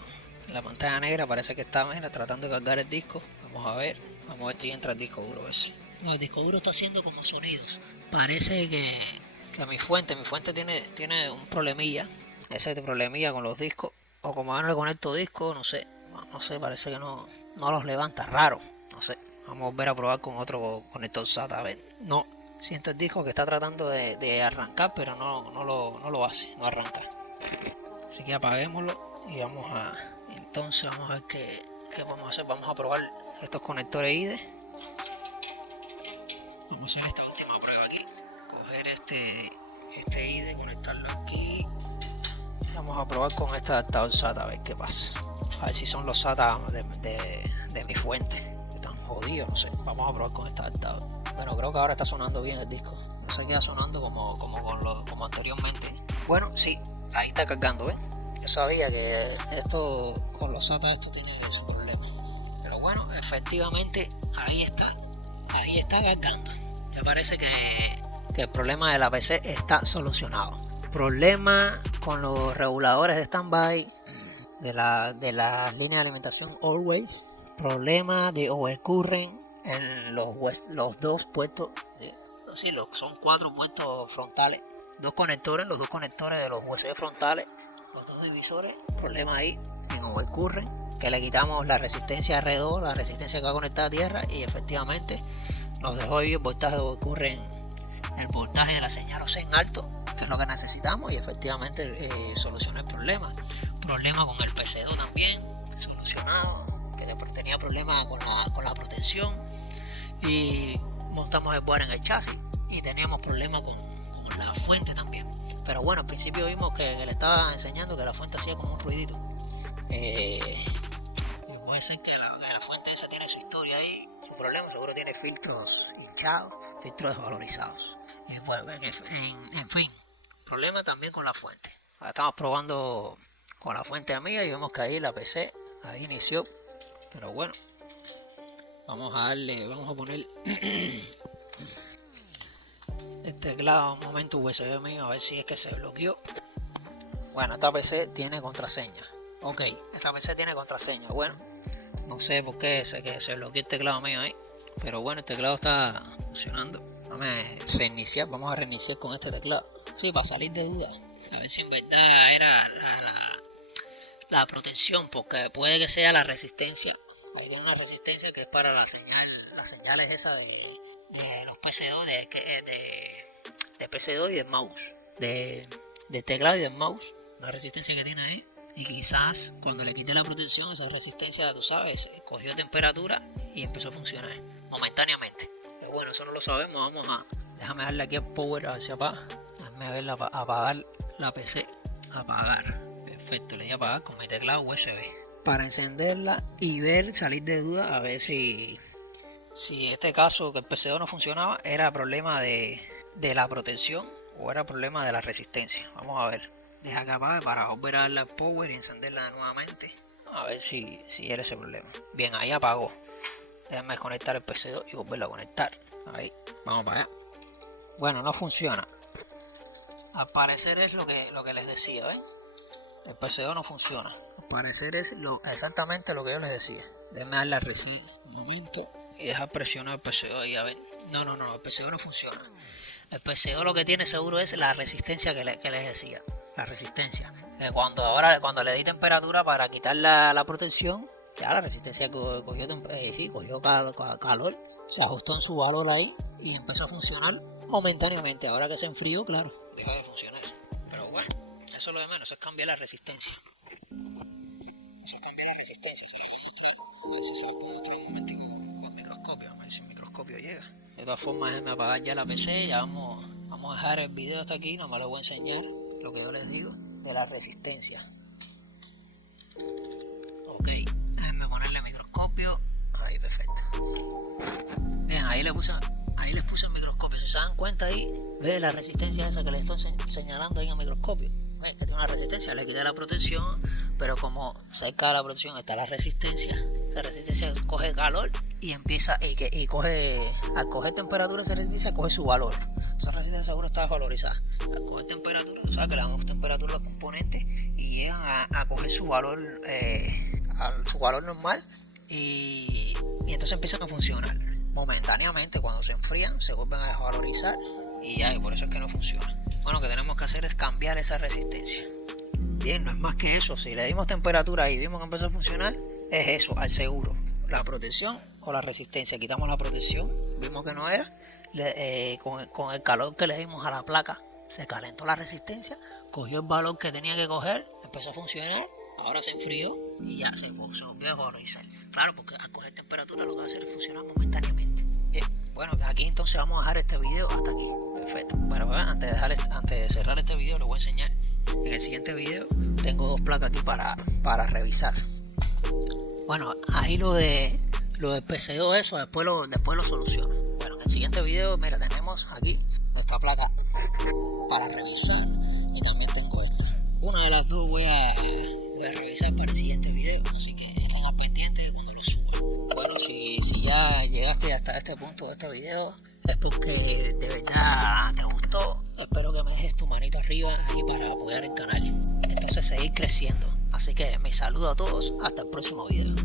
la pantalla negra. Parece que está tratando de cargar el disco. Vamos a ver si entra el disco duro ese. No, el disco duro está haciendo como sonidos. Parece que mi fuente tiene un problemilla. Ese problemilla con los discos. O como yo no le conecto disco, no sé, parece que no los levanta, raro, no sé. Vamos a volver a probar con otro conector SATA, a ver. No, siento el disco que está tratando de arrancar, pero no lo hace, no arranca. Así que apaguémoslo y entonces vamos a ver qué vamos a hacer. Vamos a probar estos conectores ID. Vamos a hacer esta última prueba aquí. Coger este ID, conectarlo aquí. Vamos a probar con este adaptador SATA a ver qué pasa. A ver si son los SATA de mi fuente. Que están jodidos, no sé. Vamos a probar con este adaptador. Bueno, creo que ahora está sonando bien el disco. No se queda sonando como anteriormente. Bueno, sí, ahí está cargando, ¿ves? Yo sabía que esto con los SATA esto tiene su problema. Pero bueno, efectivamente ahí está cargando. Me parece que el problema de la PC está solucionado. Problema con los reguladores de standby de la línea de alimentación Always. Problema de overcurrent en los dos puertos. Sí, son 4 puertos frontales. Los dos conectores de los USB frontales. Los 2 divisores. Problema ahí en overcurrent. Que le quitamos la resistencia alrededor, la resistencia que va a conectar a tierra. Y efectivamente nos dejó ahí el voltaje de overcurrent. El voltaje de la señal en alto, que es lo que necesitamos, y efectivamente solucionó el problema. Problema con el PC2 también, solucionado, que tenía problemas con la protección, y montamos el board en el chasis y teníamos problemas con la fuente también. Pero bueno, al principio vimos que le estaba enseñando que la fuente hacía como un ruidito. Puede ser que la fuente esa tiene su historia ahí, su problema, seguro tiene filtros hinchados, filtros desvalorizados. En fin, problema también con la fuente. Ahora estamos probando con la fuente amiga y vemos que ahí la PC ahí inició. Pero bueno, vamos a poner el teclado un momento USB mío a ver si es que se bloqueó. Bueno, esta PC tiene contraseña. Ok, esta PC tiene contraseña. Bueno, no sé por qué se bloqueó el teclado mío ahí. Pero bueno, el teclado está funcionando. Vamos a reiniciar con este teclado. Sí, para salir de duda. A ver si en verdad era la protección, porque puede que sea la resistencia. Ahí tiene una resistencia que es para las señales esas de los PC2, de PC2 y del mouse. De teclado y del mouse. La resistencia que tiene ahí. Y quizás cuando le quité la protección, esa resistencia, tú sabes, cogió temperatura y empezó a funcionar momentáneamente. Pero bueno, eso no lo sabemos. Déjame darle aquí al power a ver si apaga. Déjame verla apagar la PC. Apagar. Perfecto, le di a apagar con mi teclado USB. para encenderla y ver, salir de duda a ver si este caso que el PCO no funcionaba era problema de la protección o era problema de la resistencia. Vamos a ver. Deja que apague para volver a darle al power y encenderla nuevamente. A ver si era ese problema. Bien, ahí apagó. Déjame desconectar el PC2 y volverlo a conectar. Ahí, vamos para allá. Bueno, no funciona. Al parecer es lo que les decía, ¿ven? El PC2 no funciona. Al parecer es exactamente lo que yo les decía. Déjame darle a reset un momento y dejar presionar el PC2 ahí a ver. No, el PC2 no funciona. El PC2 lo que tiene seguro es la resistencia que les decía. La resistencia. Que cuando le di temperatura para quitar la protección, ya la resistencia cogió calor. Se ajustó en su valor ahí y empezó a funcionar momentáneamente. Ahora que se enfrió, claro, deja de funcionar. Pero bueno, eso es lo de menos, eso es cambiar la resistencia. Si se lo puedo mostrar un momentico con el microscopio, a ver si el microscopio llega. De todas formas, déjenme apagar ya la PC, ya vamos a dejar el video hasta aquí, no me lo voy a enseñar lo que yo les digo de la resistencia. Ok, déjenme ponerle el microscopio, ahí perfecto. Bien, ahí les puse el microscopio, si se dan cuenta ahí, ve la resistencia esa que les estoy señalando ahí en el microscopio. Ve que tiene una resistencia, le quité la protección, pero como cerca de la protección está la resistencia, esa resistencia coge calor y empieza al coger temperatura esa resistencia coge su valor. Esa resistencia seguro está desvalorizada. Al coger temperatura, tú sabes que le damos temperatura a los componentes y llegan a coger su valor su valor normal y entonces empiezan a funcionar. Momentáneamente cuando se enfrían se vuelven a desvalorizar y por eso es que no funciona. Bueno, lo que tenemos que hacer es cambiar esa resistencia. Bien, no es más que eso. Si le dimos temperatura y vimos que empezó a funcionar, es eso, al seguro. La protección o la resistencia. Quitamos la protección, vimos que no era. Con el calor que le dimos a la placa, se calentó la resistencia, cogió el valor que tenía que coger, empezó a funcionar, ahora se enfrió y ya se volvió a valorizar. Claro, porque al coger temperatura lo que va a hacer es funcionar momentáneamente. Bien, bueno, aquí entonces vamos a dejar este video hasta aquí. Perfecto. Bueno, antes de cerrar este video, les voy a enseñar. En el siguiente video tengo 2 placas aquí para revisar. Bueno, ahí lo del PCO, eso después lo soluciono. Bueno, en el siguiente video, mira, tenemos aquí nuestra placa para revisar y también tengo esta. Una de las dos voy a revisar para el siguiente video, así que estén al pendiente de cuando lo suba. Bueno, si ya llegaste hasta este punto de este video, es porque de verdad te gustó. Espero que me dejes tu manito arriba ahí para apoyar el canal. Entonces seguir creciendo. Así que me saludo a todos. Hasta el próximo video.